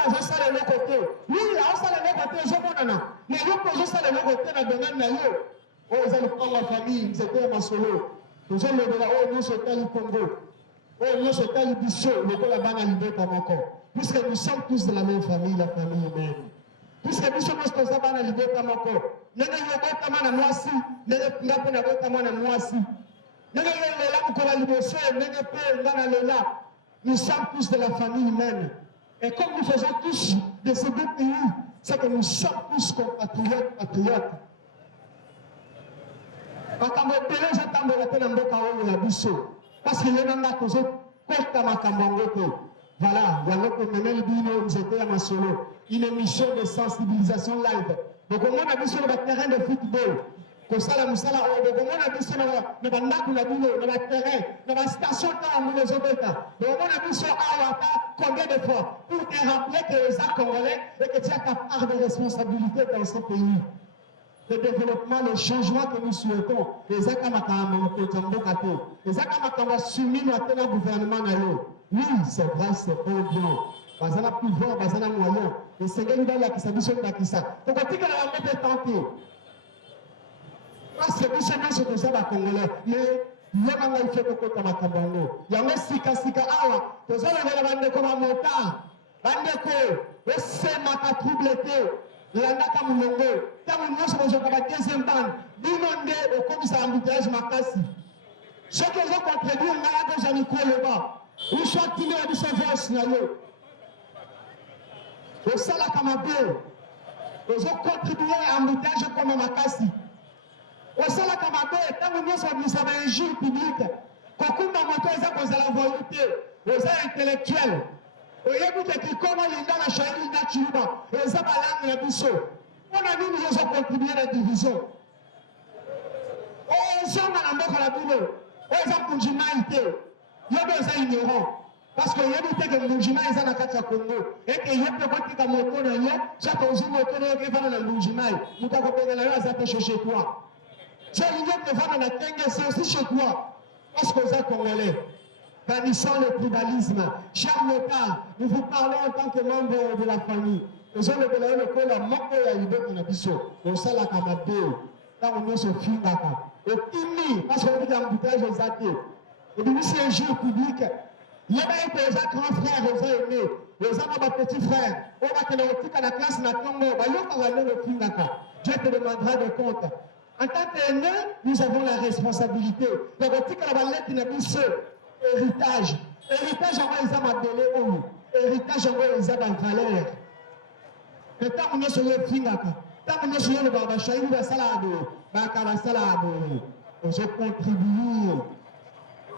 on s'en de l'autre côté. Oui, on s'en de l'autre côté, je m'en ai. Mais nous, on s'en de l'autre côté, dans le domaine de l'eau. Oh, vous allez prendre la famille, c'était un solo. Nous allons le dire, oh, nous sommes au Congo. Oh, nous sommes au Bissau, le Congo, la banane, il veut pas encore. Puisque nous sommes tous de la même famille, la famille humaine. Puisque nous sommes tous de la banane, il veut pas encore. Nous sommes tous de la moi aussi. Nous sommes tous de la moi aussi. Nous sommes tous de la famille humaine. Et comme nous faisons tous de ces deux pays, c'est que nous sommes tous compatriotes, patriotes. Parce qu'il y a un autre voilà, il y a l'autre une émission de sensibilisation live. Donc, on a vu sur le terrain de football. Comme ça, la moussala, on a vu sur le terrain, dans la station de la Zobeta. Donc, on a vu sur Awata combien de fois pour te rappeler que les actes congolais et que tu as ta part de responsabilité dans ce pays. Le développement, le changement que nous souhaitons, les Akamakama, les Akamakama soumis maintenant au gouvernement. Oui, c'est vrai, c'est pas bien. Bazana pouvoir, bazana moyen. Et c'est qu'il va la mission de ça. Donc, on dit que la mettre tenter. Parce que nous sommes sur tout ça, Congolais. Mais, il y a un fait que tu as Makambango. Il y a un sika awa. Tu as la bande comme un motard. Bande ko, c'est ma troublé. L'andaka Moulongo. Quand nous sommes sur la deuxième bande, demandez au commissaire embouteillage Makassi. Ceux qui ont contribué, on a déjà mis le bas. Où sont tous les habitants de au Sala Kamabé, ils ont contribué à l'embouteillage comme Makassi. Au Sala Kamabé, quand nous sommes un injure publique, quand nous sommes la volonté, aux intellectuels, au Yébou qui comment il a la chaîne, il a tué, et ça va l'âme de Bissau. On a vu nous avons contribué à la division. Ils sont dans la mort à la boule. Ils ont continué à être. Il y a des ignorants. Parce que y a des Mungima ils sont dans le Congo. Et qu'il y a des gens qui ont moto dans l'eau, chaque jour, qui vont dans le Mungima. Nous avons fait la loi chez toi. C'est une autre femme dans la Kenya, c'est aussi chez toi. Parce que vous êtes Congolais. Bannissons le tribalisme. Cher notaire, nous vous parlons en tant que membre de la famille. Nous avons le col à Moko et à Ibo Kanabiso. On sait la Kamabé. Là, on est sur Fingaka. Et Timi, parce qu'on dit l'embouteillage aux athées. Et puis, c'est un jour public. Il y a des grands frères, les gens aimés, les gens de petits frères. On va que la classe n'a pas de Dieu te demandera des comptes. En tant qu'aîné, nous avons la responsabilité. La boutique à la valette n'a plus ce héritage. Héritage en les a appelés où? Héritage en les a dans valeur. Et tant qu'on est sur le fingaka, tant qu'on est sur le barbacha, il va salado, bakara salado, on se contribue.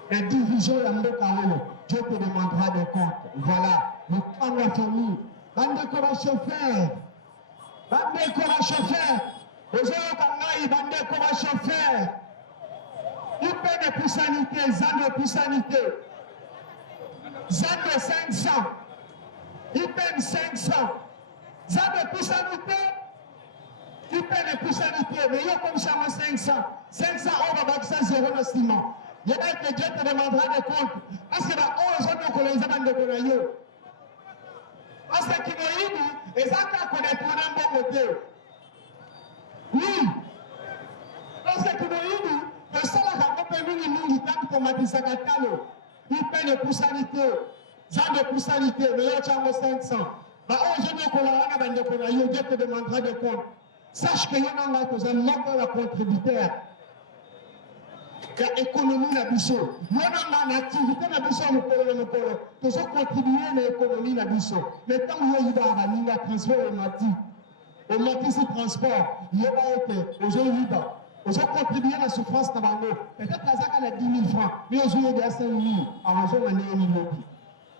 La division de Mbokaolo, Dieu te demandera des comptes. Voilà, nous prenons la famille. Bande de chauffeur. Bande de chauffeur. Aux autres, bande de chauffeur. Il paie de puissanité, zan de puissanité. Zan de 500. Il paie 500. Zan de puissanité. Il paie de puissanité. Mais il y a comme ça 500. 500 euros, 0 de ciment. Il y a que Dieu te demandera des comptes. Parce que là, on les autres connaissent pas de connaître. Parce que qui nous dit, et ça qu'on connaît tout un bon côté. Oui. Parce que qui nous dit, que ça là, quand on peut venir nous, tant qu'on m'a dit ça, il paie de poussalité. Ça de poussalité, mais il y a 500. Bah, aujourd'hui, qu'on a un de connaître, Dieu te demandera des comptes. Sache qu'il y en a qui ont un contributeur. L'économie na biso yona na activité na biso mukolo to so contribuer na économie na biso mais tant que il va baninga transfert au mati ce transport yeba ete aujourd'hui ozo contribuer à la souffrance na bango peut-être azaka na 10 000 francs mais aujourd'hui il y a 5 000 arrangement na nini lobi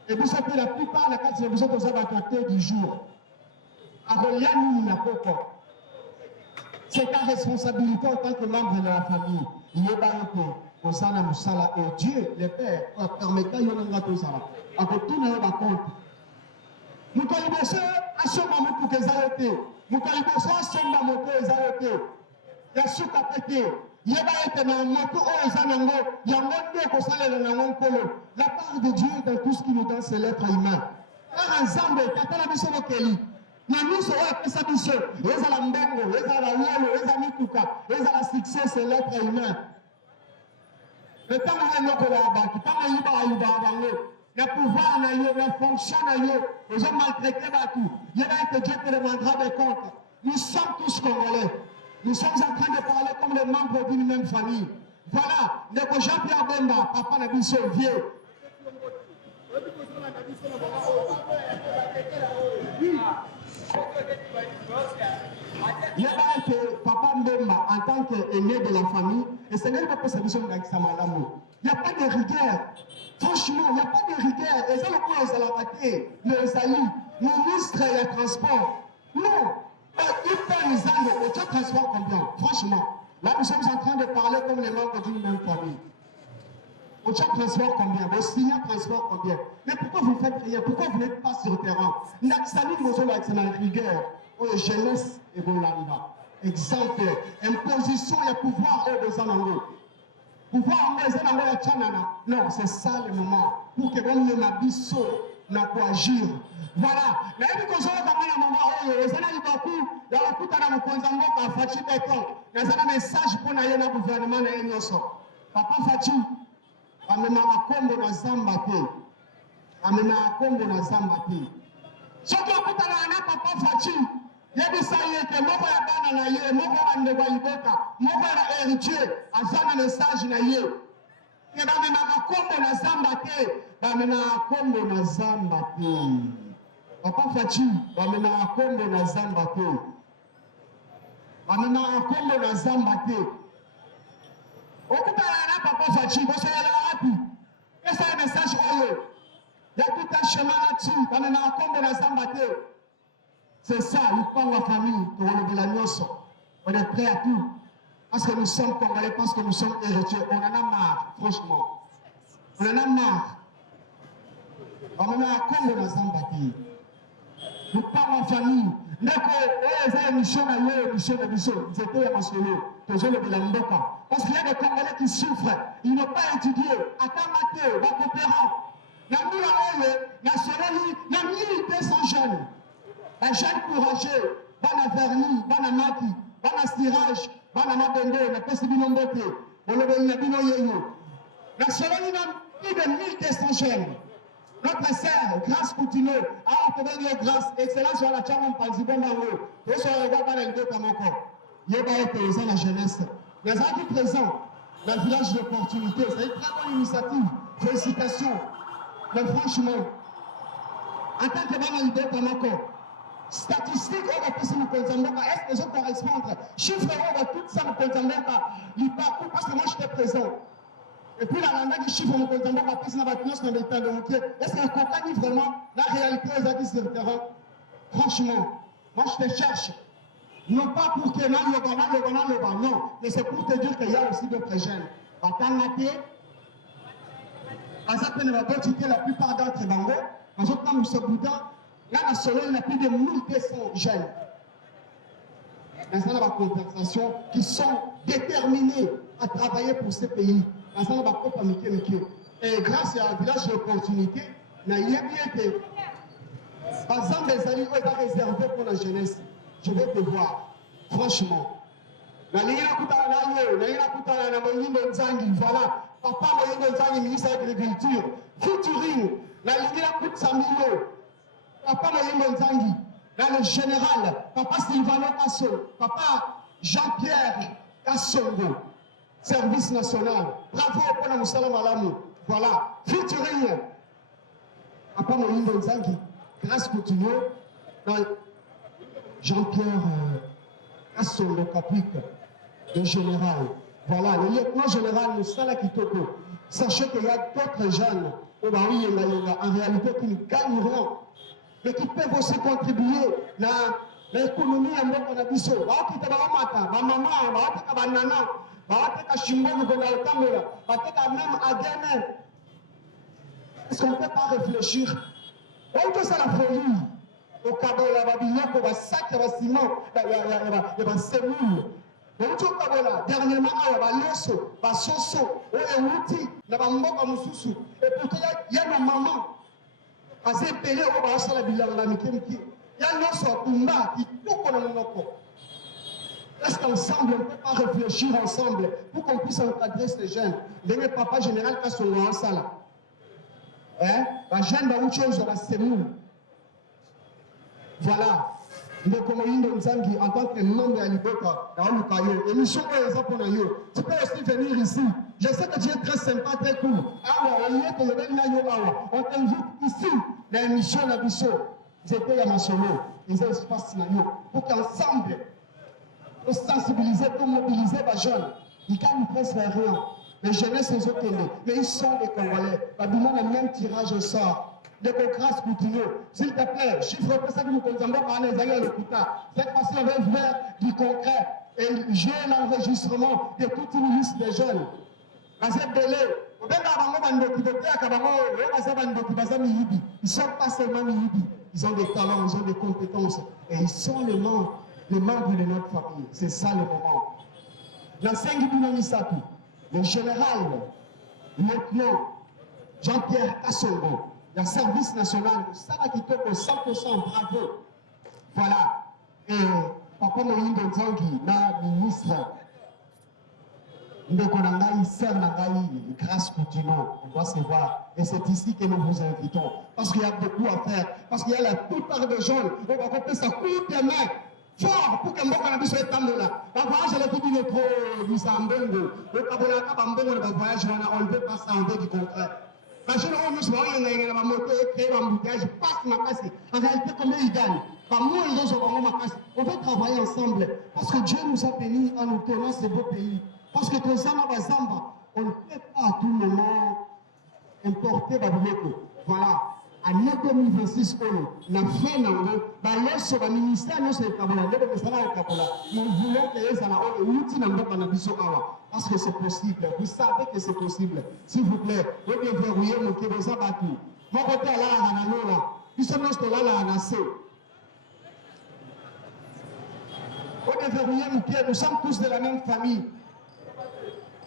et puis ça fait la plupart la carte de biso to za bakote du jour akolia nini na poko. C'est ta responsabilité en tant que membre de la famille. Il y a au Sana Moussala et Dieu, le Père, permettant de tout ça. À côté de la compte. Nous avons besoin à ce moment pour que ça ait été. Nous avons besoin à ce moment pour que ça ait été. Il y a ce qui a été. Il y a été dans le moto, il y a un la part de Dieu dans tout ce qui nous donne, c'est l'être humain. Car ensemble, quand on a besoin de Kelly, na miso oyo apesa biso ezala mbengo ezala yolo ezala mituka ezala succès c'est l'être humain ntango nayokola bato ntango oyibaka bango na pouvoir na yo na fonction na yo ozomaltraite bato yeba ete Dieu te demandera des comptes. Nous sommes tous congolais, nous sommes en train de parler comme les membres d'une même famille. Voilà, ndeko Jean-Pierre Bemba papa na biso vieux il y a que papa Mbemba en tant qu'aîné de la famille, et ce n'est pas pour sa vision d'Axamalamu. Il n'y a pas de rigueur. Franchement, il n'y a pas de rigueur. Et ça, le point, c'est la bataille. Le Zali, ministre et le transport. Non. Il paye les angles. Et tu transport combien? Franchement. Là, nous sommes en train de parler comme les membres d'une même famille. Au transport combien? Vos signaux transport combien? Mais pourquoi vous faites rien? Pourquoi vous n'êtes pas sur le terrain? N'axali, nous sommes avec la rigueur. Jeunesse et Bolanda. Exemple, imposition et pouvoir au Bezanango. Pouvoir en Bezanango et Tchanana. Non, c'est ça le moment. Pour que l'on ne m'abisso n'a pas agir. Voilà. Mais il faut que je moment où les gens beaucoup, dans le coup, dans le Konzango, quand Fachi Béton, il y a un message pour le gouvernement de l'Union. Papa Fachi, amena akombo na zamba te. Amena akombo na zamba te. Soki okutana na papa Fachi, yebisa ye ke moko ya bana na ye, moko ya ndeko ya liboka, moko ya héritier, azana message na ye. Ke bamema akombo na zamba te, bamena akombo na zamba te. Papa Fachi, bamena akombo na zamba te. Bamena akombo na zamba te. Okutana na papa Fachi, bosoyela wapi? Esa message oyo. Il y a tout un chemin là-dessus. Quand on a un combo dans Zambaté, c'est ça, nous prenons la famille, on est prêt à tout. Parce que nous sommes congolais, parce que nous sommes héritiers. On en a marre, franchement. On en a marre. On a un combo dans Zambaté. Nous prenons la famille. Parce qu'il y a des Congolais qui souffrent. Ils n'ont pas étudié. Attends, va coopérant. Il y a 1200 jeunes. Les jeunes courageux, Bana Verni, Bana Maki, Bana Stirage, Bana Mabendo, la Pesibino Mbote, Bolobelabino Yeyo. Il y a plus de 1200 jeunes. Notre sœur, Grâce Coutinho, a obtenu grâce, excellence sur la Tchamon Palzibon Bango, et sur le Wabana Ndo Kamoko. il y a la jeunesse. Il y a qui présent dans le village d'opportunité. C'est une très bonne initiative. Félicitations. Mais franchement, en tant que dans l'idée comme encore, statistique, on va passer nous Konzamboka. Est-ce que les autres correspondent? Chiffre, on va tout ça nous Konzamboka. Il parcourt parce que moi j'étais présent. Et puis la landa qui chiffre nous Konzamboka, après c'est dans la finance, dans l'état de moquer. Est-ce que comprend vraiment la réalité aux acquis sur le terrain? Franchement, moi je te cherche. Non pas pour que non, mais c'est pour te dire qu'il y a aussi d'autres jeunes. La plupart d'entre eux, en ce temps, nous sommes là, la Solo, il y a plus de 1200 jeunes. Dans la conversation, qui sont déterminés à travailler pour ce pays. Dans la Copa et grâce à un village d'opportunité, il y a bien que, par exemple, les alliés sont réservés pour la jeunesse. Je vais te voir, franchement. Voilà. Papa Moïno Nzangi, ministre de l'Agriculture. Featuring, la ligne coûte 100 000 euros. Papa Moïno Nzangi, le général, Papa Sylvano Kasso, Papa Jean-Pierre Kassongo, service national. Bravo pour la Moussala Malamou. Voilà. Featuring, Papa Moïno Nzangi, grâce continue, Jean-Pierre Kassongo Capric, le général. Voilà, le lieutenant général Moussala Kitoko. Sachez qu'il y a d'autres jeunes en réalité qui ne gagnent rien, mais qui peuvent aussi contribuer à l'économie en mode Nabiso. Est-ce qu'on ne peut pas réfléchir? On peut ça la folie. Au Kabola, il y a un sac, il y a un ciment, il y a un cellule. Dernièrement, il y a un loso, un soso, un outil, il y a un mboka mususu. Et pourtant, il y a une maman. Parce que payé au bas la bilan, il y a un loso, Tumba, qui tout connaît mon corps. Est-ce qu'ensemble, on ne peut pas réfléchir ensemble pour qu'on puisse encadrer ces jeunes? Le papa général qui a son nom en salle. La jeune va autre chose, la semoule. Voilà. Mais comme Nzangi, en tant que membre de l'Iboka, émission tu peux aussi venir ici. Je sais que tu es très sympa, très cool. On t'invite ici, dans l'émission Nabiso. J'étais à Massolo, ils ont espace pour qu'ensemble, pour sensibiliser, pour mobiliser les jeunes. Ils ne gagnent presque rien. Les jeunesses, ils ont télé. Mais ils sont des Congolais. Ils demandent le même tirage au sort. Démocratie continue. S'il te plaît, chiffre pour ça que nous consommons par les ailleurs le Kouta. Cette fois-ci, on va faire du concret. Et j'ai l'enregistrement de toute une liste de jeunes. Dans cette délai, ils ne sont pas seulement Miyibi. Ils ont des talents, ils ont des compétences. Et ils sont les membres de notre famille. C'est ça le moment. Dans 5 Misatu, le général, le lieutenant Jean-Pierre Kassongo, le service national de Sarakitoko 100%, bravo. Voilà. Et Papa Moïndo Nzangi, le ministre de Konangaï, Sœur Nangaï, grâce continue, on doit se voir. Et c'est ici que nous vous invitons. Parce qu'il y a beaucoup à faire. Parce qu'il y a la plupart des jeunes, on va compter ça coup de main. Fort pour que Mboka Nabiso est tombé là. Le voyage est le plus trop du Sambongo. Le Kabolaka Bambongo, le voyage, on ne veut pas ça, on veut du concret. Parce que nous, nous avons moto créé un embouteillage, passe ma casse. En réalité, combien ils gagnent? On veut travailler ensemble. Parce que Dieu nous a bénis en nous tenant ce beau pays. Parce que on ne peut pas à tout moment importer Babyloko. Voilà. En 2026, on a fait le ministère, nous voulons que les gens parce que c'est possible. Vous savez que c'est possible. S'il vous plaît, vous devez verrouiller mon kébosa batou. Mon côté là, nous sommes là, vous devez verrouiller mon pied. Nous sommes tous de la même famille.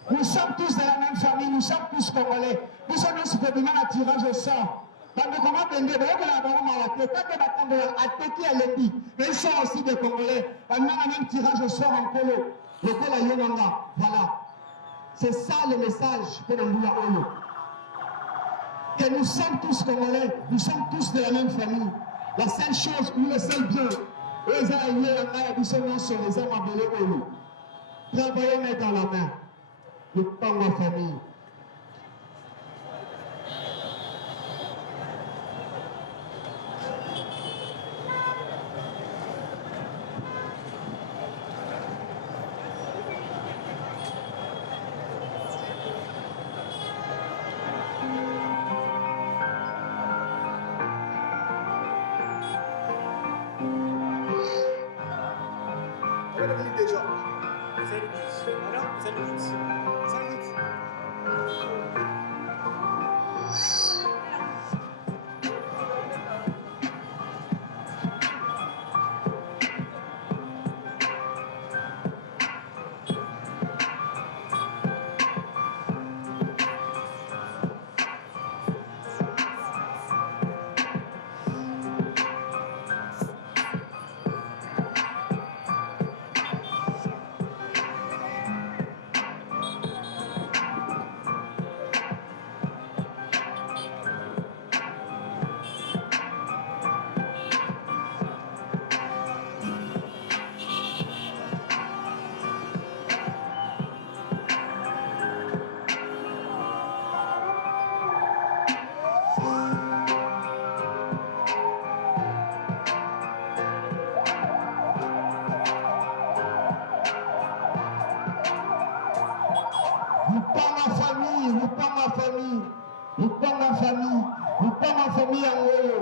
Nous sommes tous de la même famille. Nous sommes tous congolais. Nous sommes tous de à tirage au sort. Mais ils sont aussi des Congolais. On a même tirage au sort en colo. Voilà. C'est ça le message que nous voulons. Que nous sommes tous Congolais. Nous sommes tous de la même famille. La seule chose, nous le seul bien, Les travaillez mettre dans la main. Le pain en famille. Déjà.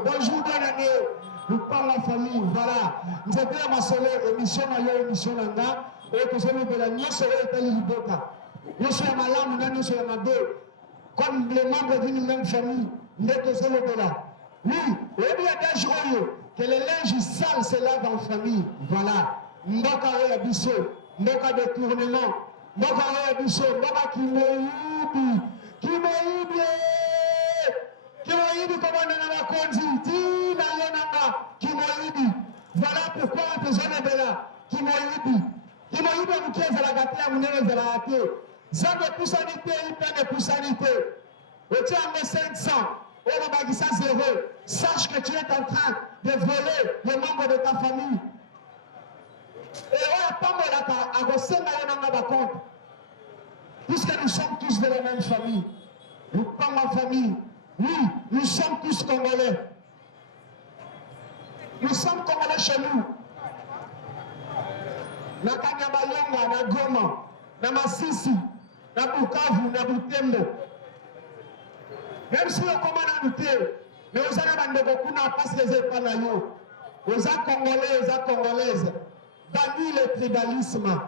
Bonjour, bonne année. Nous parlons la famille. Voilà. Nous avons ma soeur, émission à émission là. Et que je me la nuit sur le Liboka. Nous sommes malades, nous sommes malades. Comme les membres d'une même famille, nous sommes là. Oui, et bien des jours que les linges sales se lavent en famille. Voilà. Ndoka ya biso, ndoka détournement, ndoka ya biso, ndoka kimoyibi, kimoyibi. Kimoyibi comme on a conduit, Tina Yonanga, Kimoyibi. Voilà pourquoi on peut jamais de là. Kimoyibi. Kimoyibi on qui est à la gâte, on est à la gâte. Ça de poussanité, il paie de poussanité. Et tu as mis 500, on va ça 0. Sache que tu es en train de voler les membres de ta famille. Et on n'a pas mal à Rossema Yonanga compte. Puisque nous sommes tous de la même famille. Nous pas ma famille. Oui, nous sommes tous Congolais. Nous sommes Congolais chez nous. Na Kanyabayonga, na Goma, na Masisi, na Bukavu, na Butembo. Même si on commence à lutter, mais on a beaucoup parce que c'est pas là. On a Congolais, on a Congolaises. Banni le tribalisme.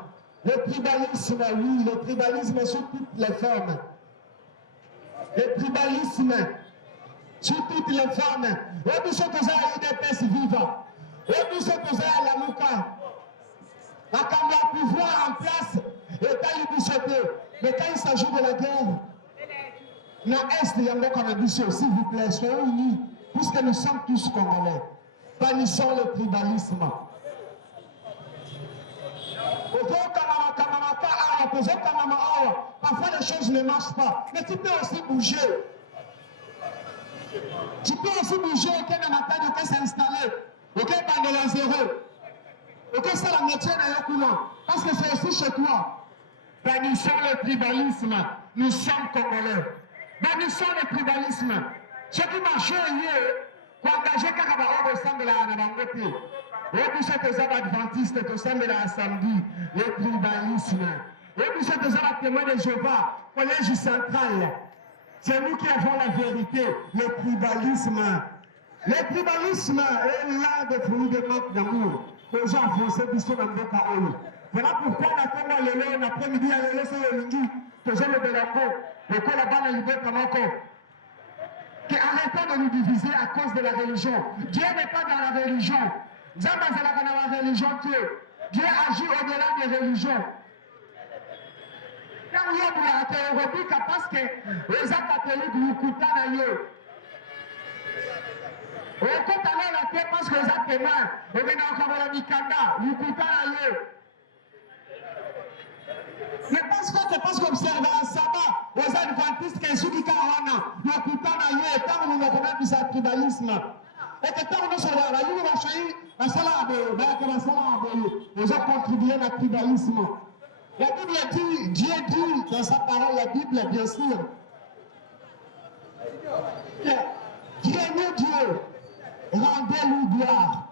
Le tribalisme, oui, le tribalisme sous toutes les formes. Le tribalisme sur toutes les formes. Et puis ce que ça a UDPS vivant. Et puis ce que ça a la Mouka. Quand on a pouvoir en place, et quand il dit mais quand il s'agit de la guerre, dans l'Est, il y a un canabis, s'il vous plaît, soyez unis, puisque nous sommes tous Congolais. Bannissons le tribalisme. Parfois les choses ne marchent pas, mais tu peux aussi bouger. Tu peux aussi bouger, ok, dans la table, ok, s'installer, ok, pas de la zéro, ok, c'est la métier dans le courant, parce que c'est aussi chez toi. Bannissons le tribalisme, nous sommes Congolais. Bannissons le tribalisme. Ce qui marche hier, pour engager Kakaba au sein de la Bangote. Et puis c'est des adventistes au sein de la samedi, le tribalisme. Et puis c'est des témoins de Jéhovah, collège central. C'est nous qui avons la vérité, le tribalisme. Le tribalisme est là de fruits de manque d'amour. Les gens font ce qui sont dans le cas. Voilà pourquoi on attend le lait l'après-midi à l'élection de l'Ingi, que j'ai le Belango, le quoi là-bas dans l'idée comme encore. Arrêtons de nous diviser à cause de la religion. Dieu n'est pas dans la religion. Dieu n'est pas dans la religion. Dieu agit au-delà des religions. Quand il y a de la théorie, parce que les catholiques nous coûtent à eux. On compte à la tête parce que les témoins, on vient encore à la Mikanda, nous coûtent à eux. Mais parce que observe un sabbat, aux adventistes qui sont qui carana, nous coûtons à eux, tant nous nous connaissons du tribalisme. Et que tant nous sommes là, nous va choisir un salaire ils ont contribué à la tribalisme. La Bible dit, Dieu dit dans sa parole, la Bible bien sûr, que Dieu est Dieu, rendez-lui gloire.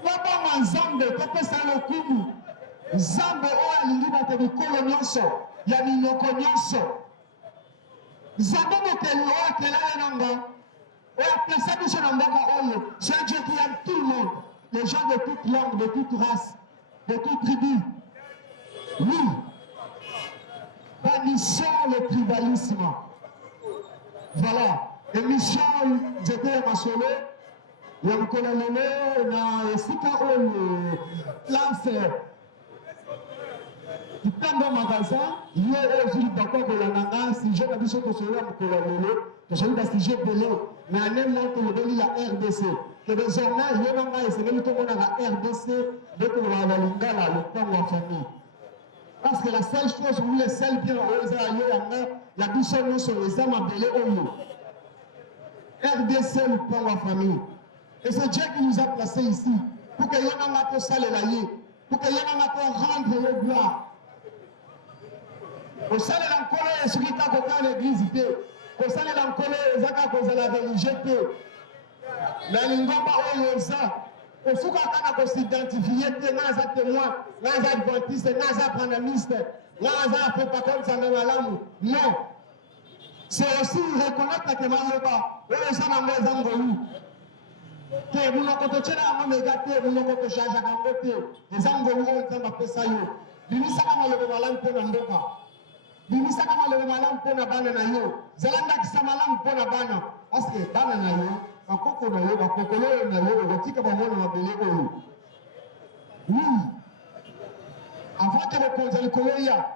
Comment Nzambe, papa Salokumu, Nzambe o alingi bato bikolo nyonso, ya minoko nyonso. Nzambe mokeli o akelala nanga, o apesa biso na mboka oyo, c'est un Dieu qui aime tout le monde, les gens de toute langue, de toute race, de toute tribu. Oui, bannissons le tribalisme. Voilà, émission, j'étais à Masolo. Il y a un colonel na esika oyo place kitamba magasin il y a aujourd'hui d'accord de la nanga si j'ai pas besoin de cela mon colonel que j'ai un sujet belé mais en même temps que le la RDC que désormais il y a nanga et c'est même tout monde la RDC de que la lingala le temps en famille parce que la seule chose où les seuls bien aux ailleurs la boussole nous sur les âmes belé oyo RDC le temps en famille. Et c'est Dieu qui nous a placés ici pour que y ait un peu salé la yé, pour que y ait un peu rendre le gloire. Au salé l'encolé, ce qui est à côté de l'église, au salé l'encolé, les accords de la religion, la lingomba oyosa, au souka kana s'identifier, naza témoin, naza adventiste, naza panamiste, naza fait pas comme ça même à l'âme. Non. C'est aussi reconnaître que Maroba, on s'en a moins en que vous n'avez pas tiré à mon égalité, vous n'avez pas changé à côté. Les angles où on s'en va faire ça. Binisa kama le malam pour n'amboka. Binisa kama le malam pour n'abana na yo. Zalanda kisa malam pour n'abana. Parce que bana na yo, bakoko na yo, bakokolo na yo, batika bamona mabele oyo. Oui. Avant que le conseil colonia.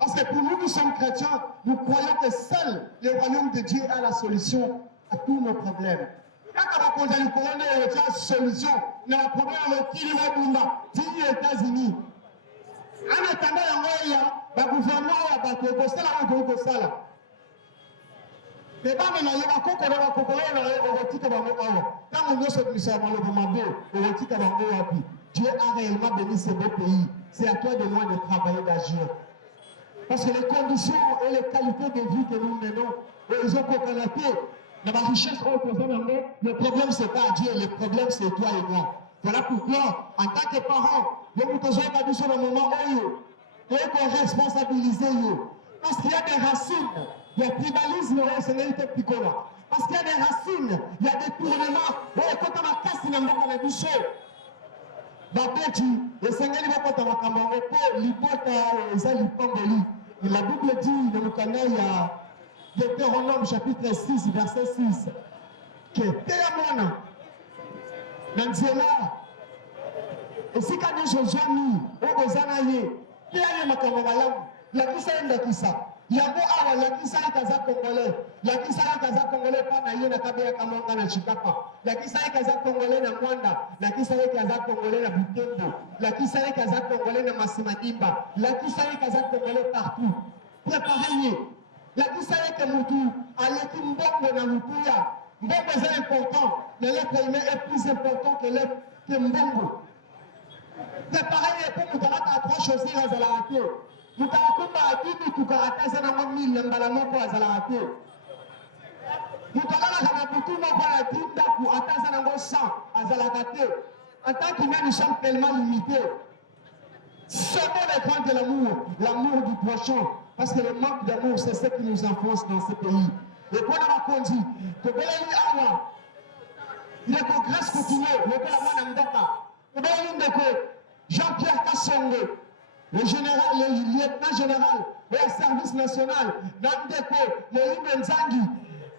Parce que pour nous qui sommes chrétiens, nous croyons que seul le royaume de Dieu a la solution à tous nos problèmes. Quand on a une solution, il y a un problème avec les États-Unis. En attendant, il y a un gouvernement qui a été fait. Mais quand on a Dieu a réellement béni ce beau pays. C'est à toi de moi de travailler, d'agir. Parce que les conditions et les qualités de vie que nous menons, ils ont coconacté. Dans la richesse, le problème, ce n'est pas Dieu, le problème, c'est toi et moi. Voilà pourquoi, en tant que parents, nous avons sur le moment où nous devons responsabiliser. Parce qu'il y a des racines, il y a tribalisme, c'est l'unité picola. Parce qu'il y a des racines, il y a des tournements. Quand on a cassé dans le boucher, le Seigneur va pas dans la Bible dit dans le canal, il y a Deutéronome chapitre 6, verset 6, que témoin, Nanzela, et si quand nous sommes mis, au Bozanaye, il y a un makamagalam, il y a qui ça, il y a qui ça. Il y a beau la qui ça est Kazakh congolais, la qui ça est Kazakh congolais, pas naïe, na Kabea Kamanga na Chikapa, la qui ça est Kazakh congolais na Mwanda, la qui ça est Kazakh congolais na Butembo, la qui ça est Kazakh congolais na Massimadimba, la qui ça est Kazakh congolais partout. Préparez-vous. La qui ça est que Moutou, à l'équipe Mbongo na Moutuya, Mbongo est important, mais l'être humain est plus important que l'être Mbongo. Préparez-vous pour nous donner à trois choses à la raté. Nous avons dit que nous avons fait un mille de balamoko à la raté. Nous avons dit que nous avons fait 100 à la raté. En tant qu'humains, nous sommes tellement limités. Sauvons les grands de l'amour, l'amour du prochain. Parce que le manque d'amour, c'est ce qui nous enfonce dans ce pays. Et quand on a conduit, que Belali Awa, il est qu'au grâce continue, le Bélaman Amdaka, que Belali Jean-Pierre Kassongo, le général, le lieutenant général, le service national, Namdeko, le Nzangi,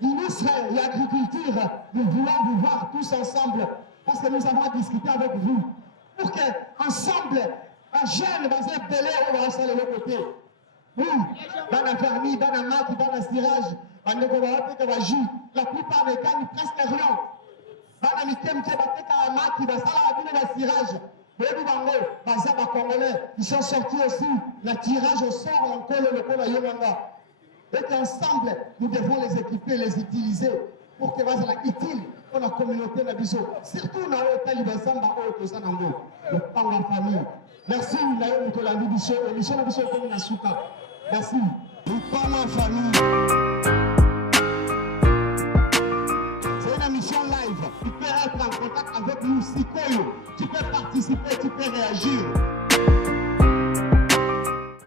ministre de l'Agriculture, nous voulons vous voir tous ensemble, parce que nous avons discuté avec vous, pour qu'ensemble, un jeune va se belé, on va rester de l'autre côté. Oui, dans la famille, dans la marque, dans le tirage, la plupart des gagnent presque rien. Dans la mitem, qui va la marque, qui va le tirage. Les Congolais, ils sont sortis aussi, le tirage au sort, encore le pôle à Yomanga. Et qu'ensemble, nous devons les équiper, les utiliser pour que ça soit utile pour la communauté na biso surtout na oyo tali bazamba oyo toza nango lopango ya famille. Merci na yo moto landi biso émission na biso ekomi na suka. Merci lopango ya famille. C'est une émission live. Tu peux être en contact avec nous, Sikoyo. Tu peux participer, tu peux réagir.